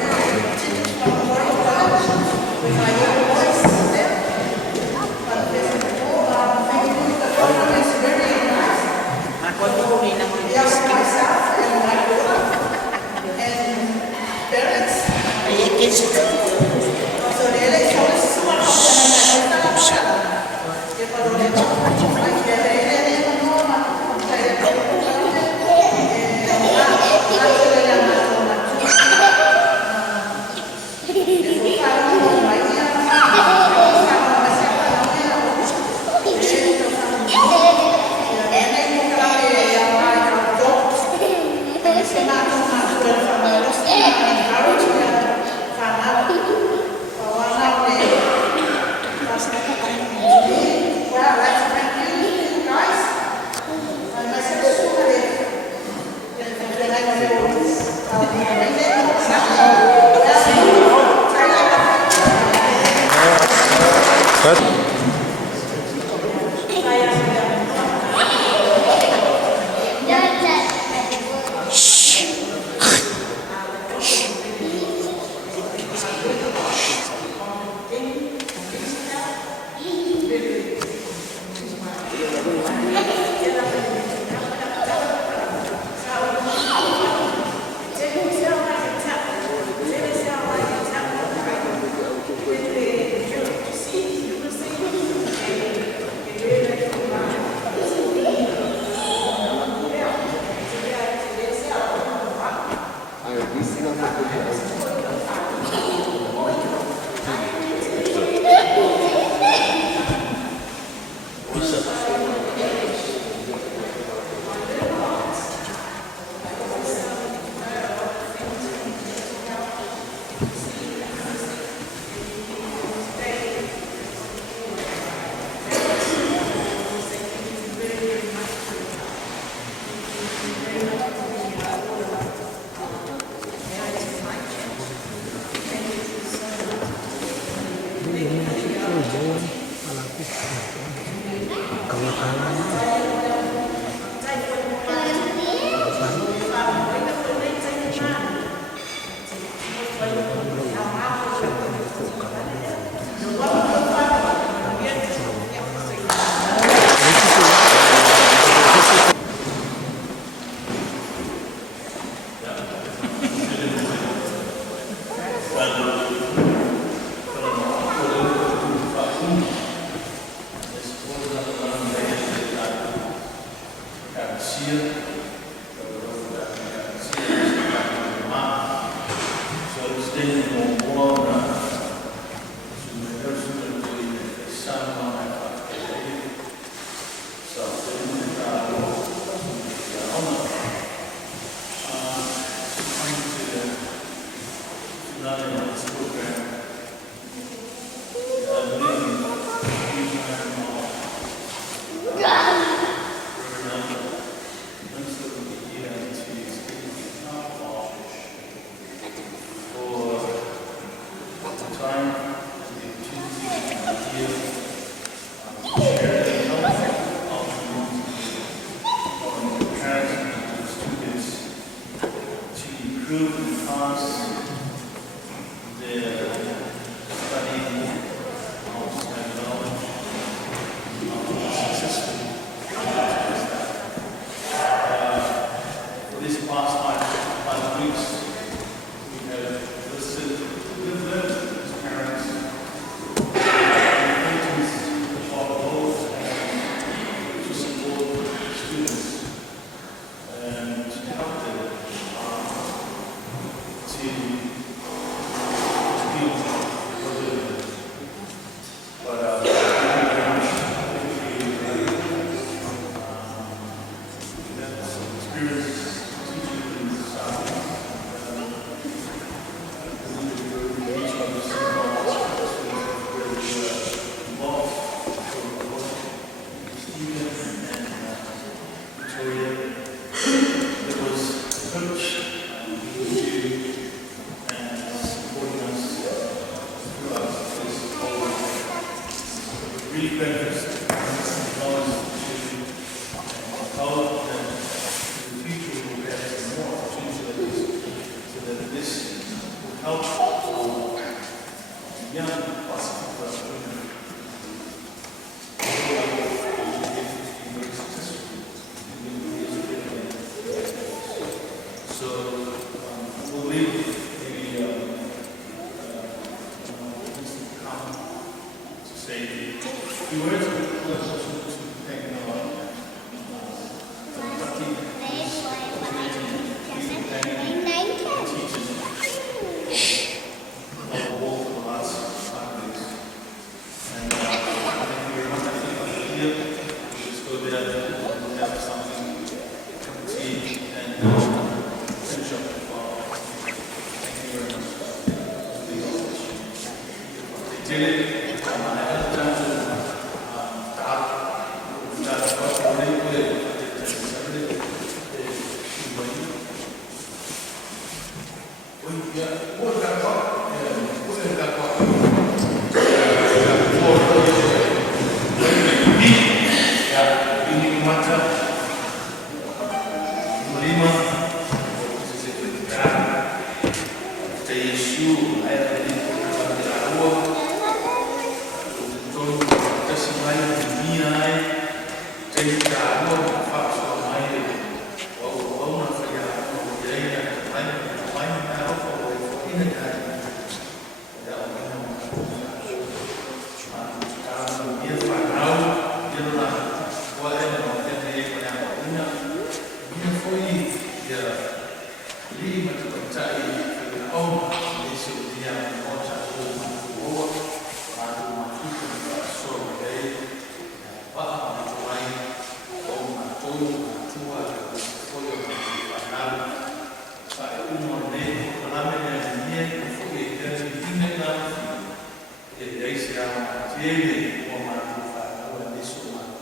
Ekalesia tiene o matufa o nisu matu.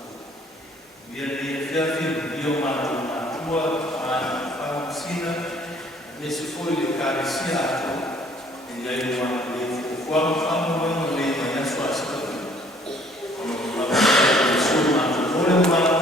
Ia ni fiafi io matu matua a sina nesse foi o Kerisiano e aí o quando le na sua escola. Nisu matu o matu.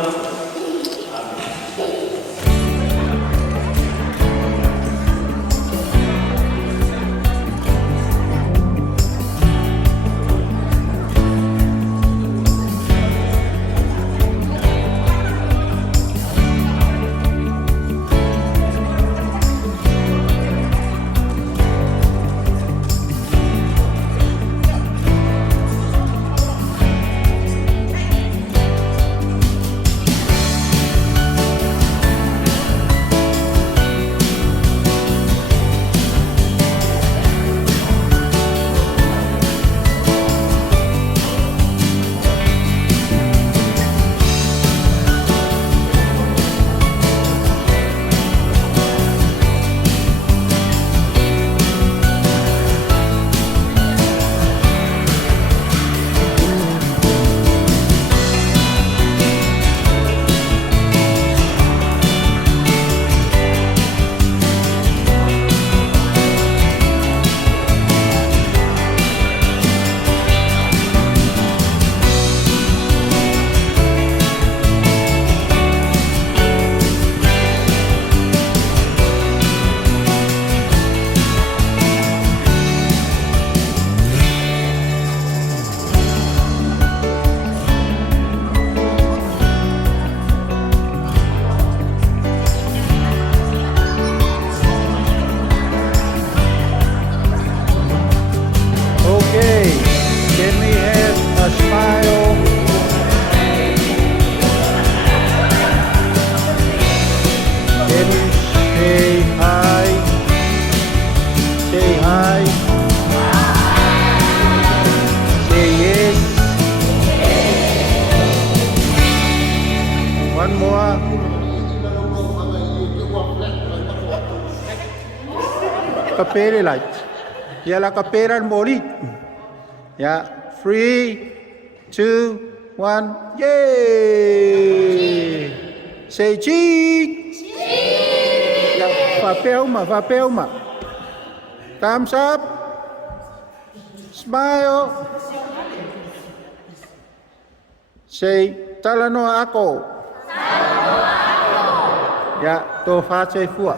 APERILA. Ya la kaperan molit. Ya, 3, 2, 1, yay! Say cheek. Ya, papel ma. Thumbs up. Smile. Say Talanoa Ako. Ya, to face fua.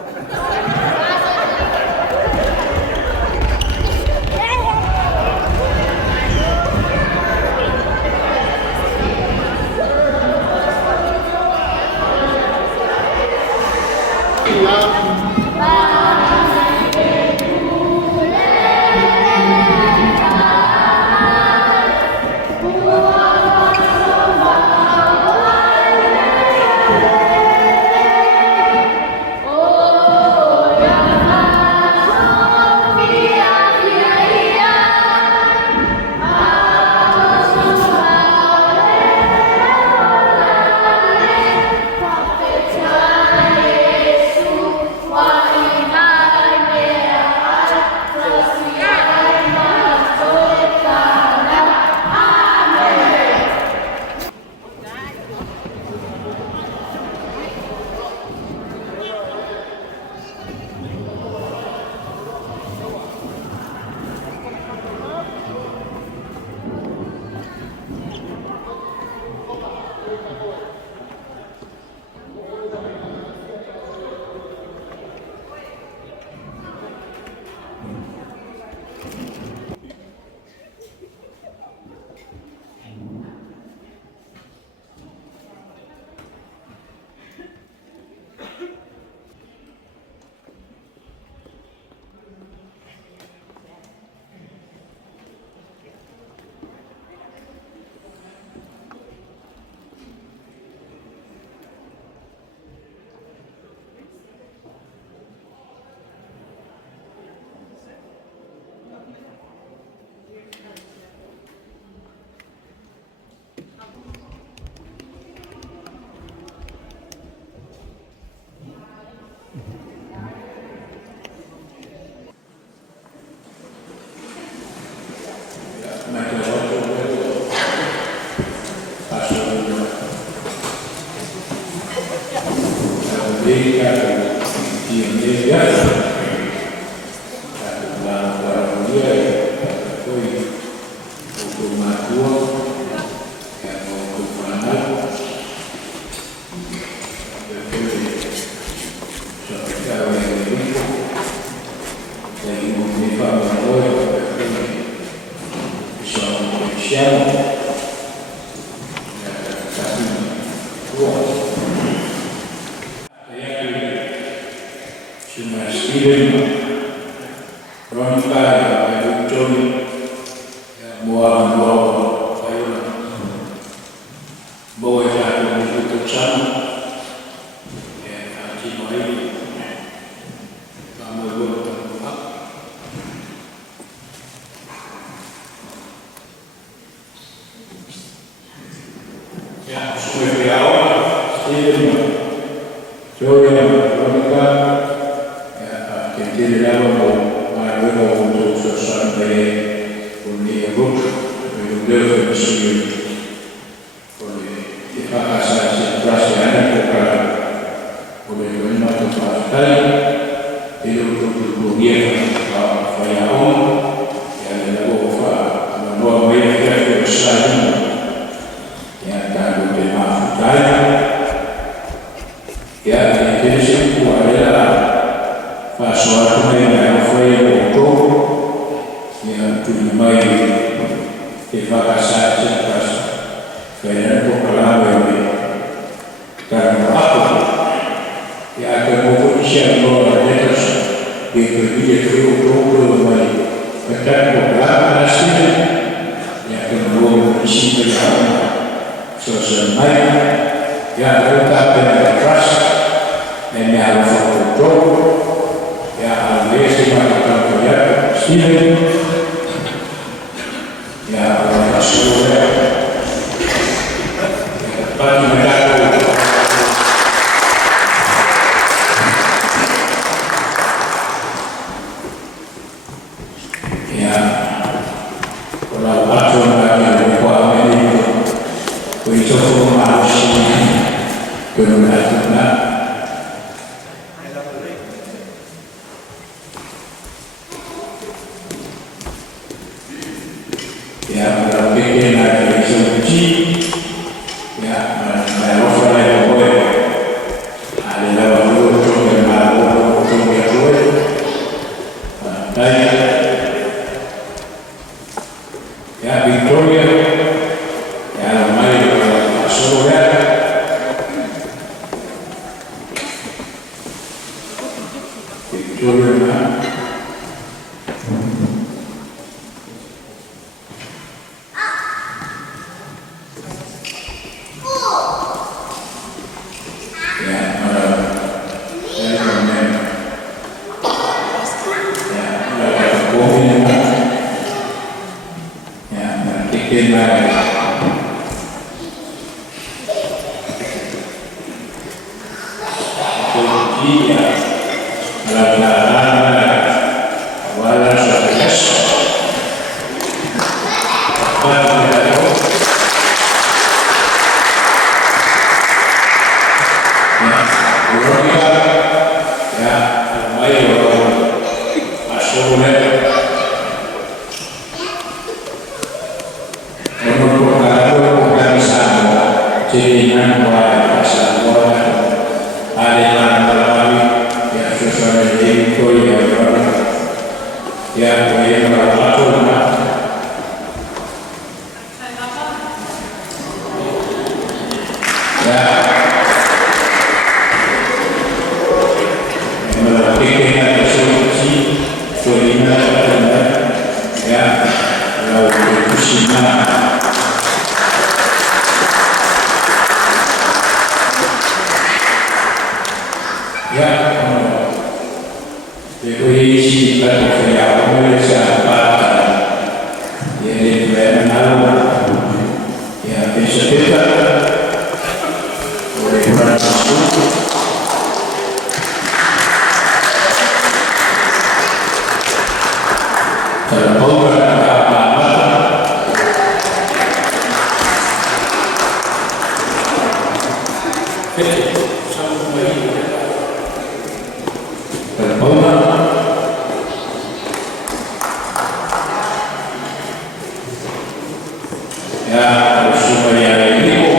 Ya, Mheshimiwa Ieriko.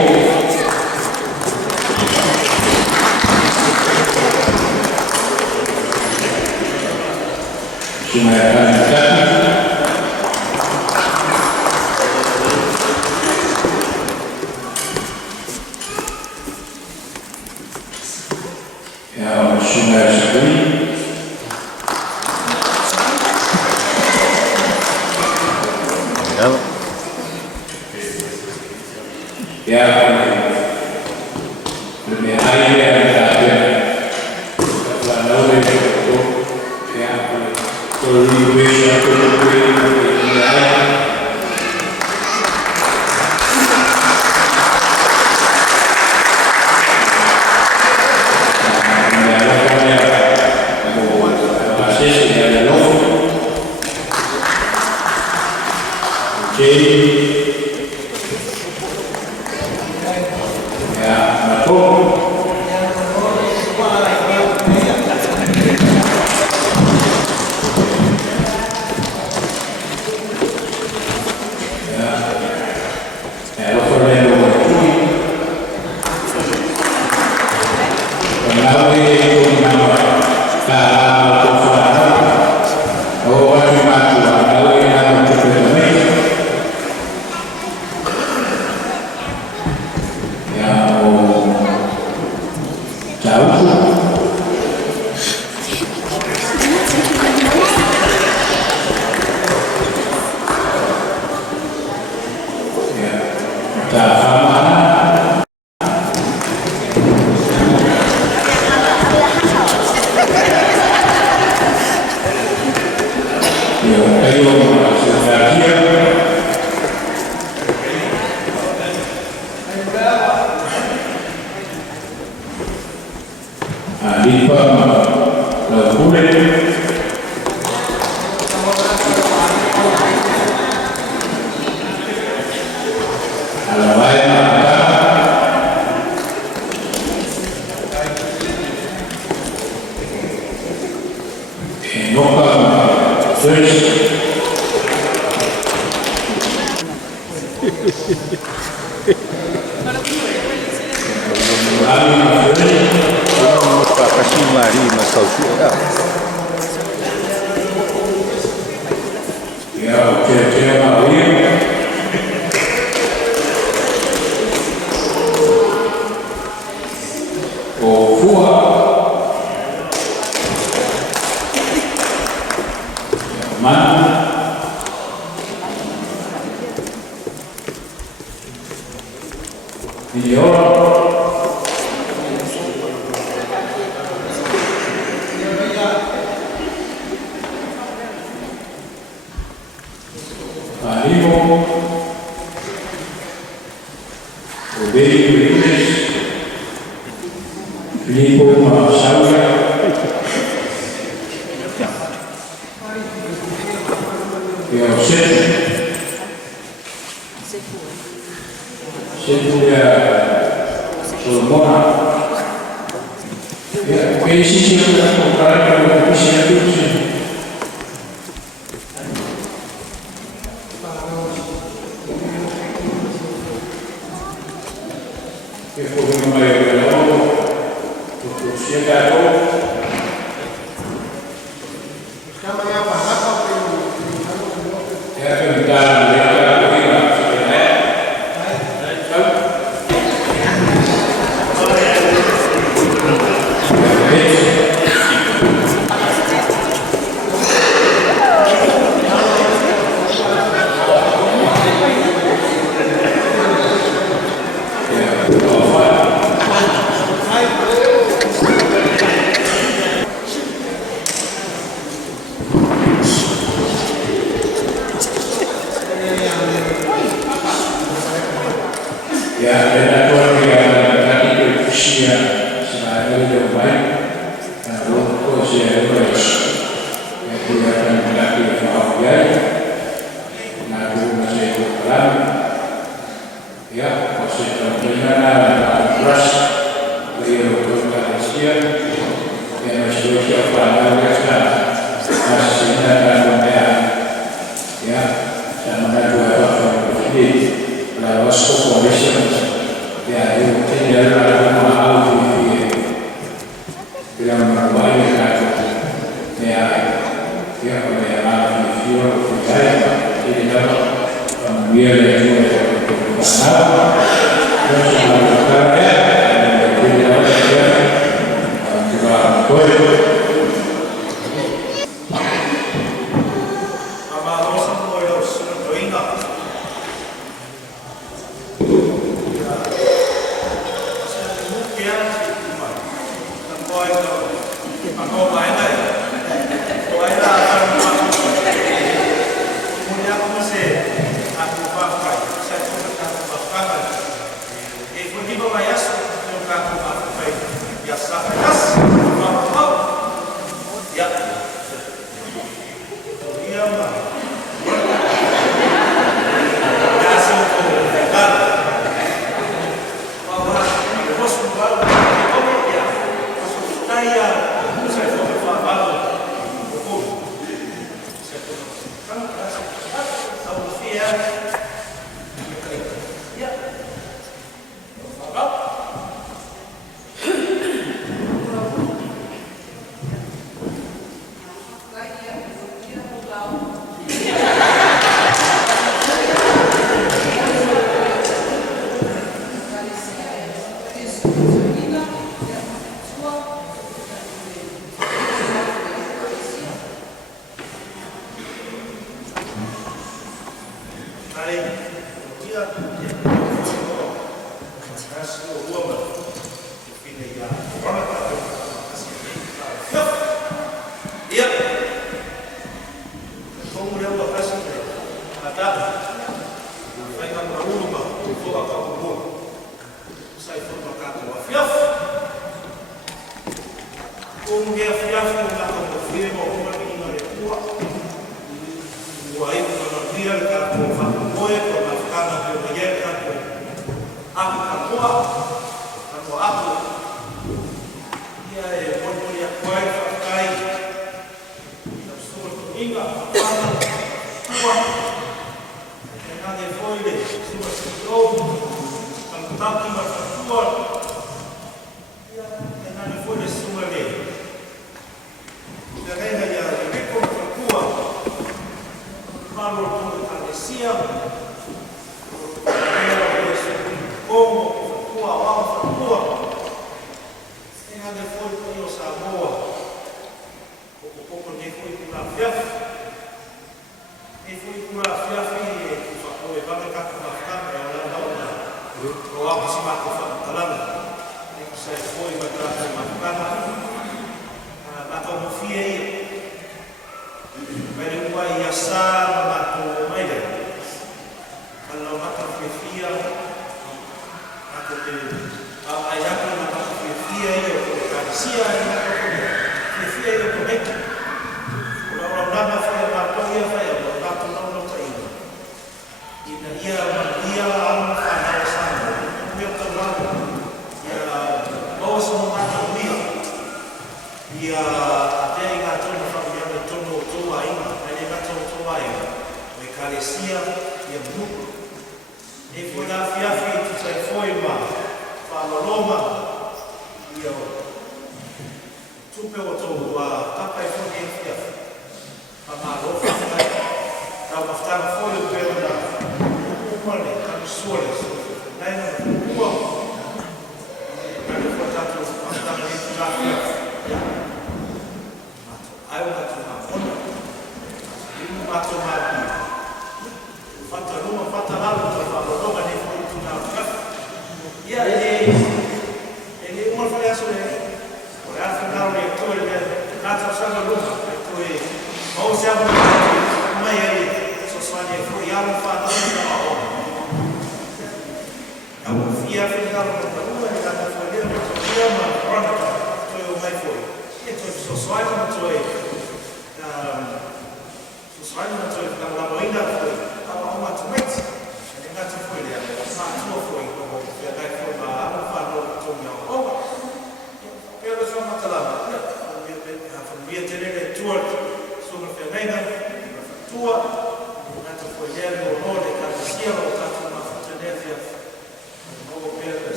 Mheshimiwa Talamitaki. Ya, Mheshimiwa Sekuini. Ya, lebih hari yang terakhir Talanoa Ako ya Tolu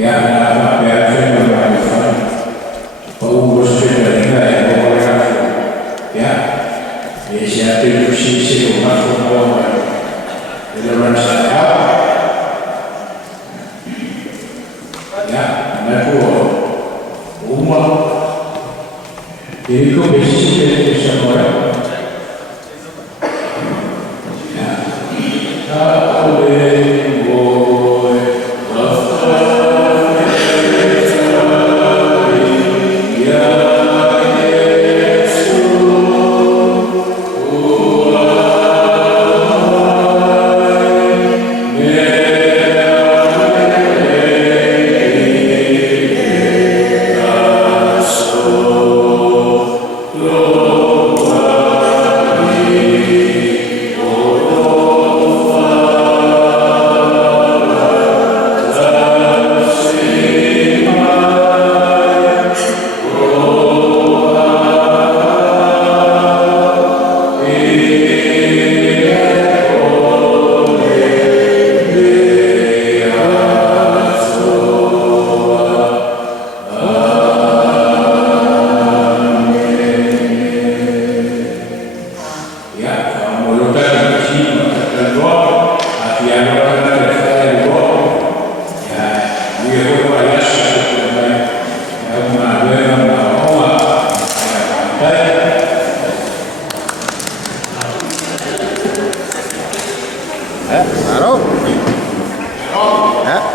ya Faafia Veronica pengurus Veronica yang berkomunikasi ya inisiatif sisi umat Samoa dalam saya ya aku umat Ieriko besi dari Samoa ya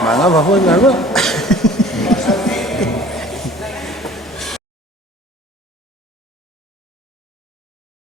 Mangga bahun nganu.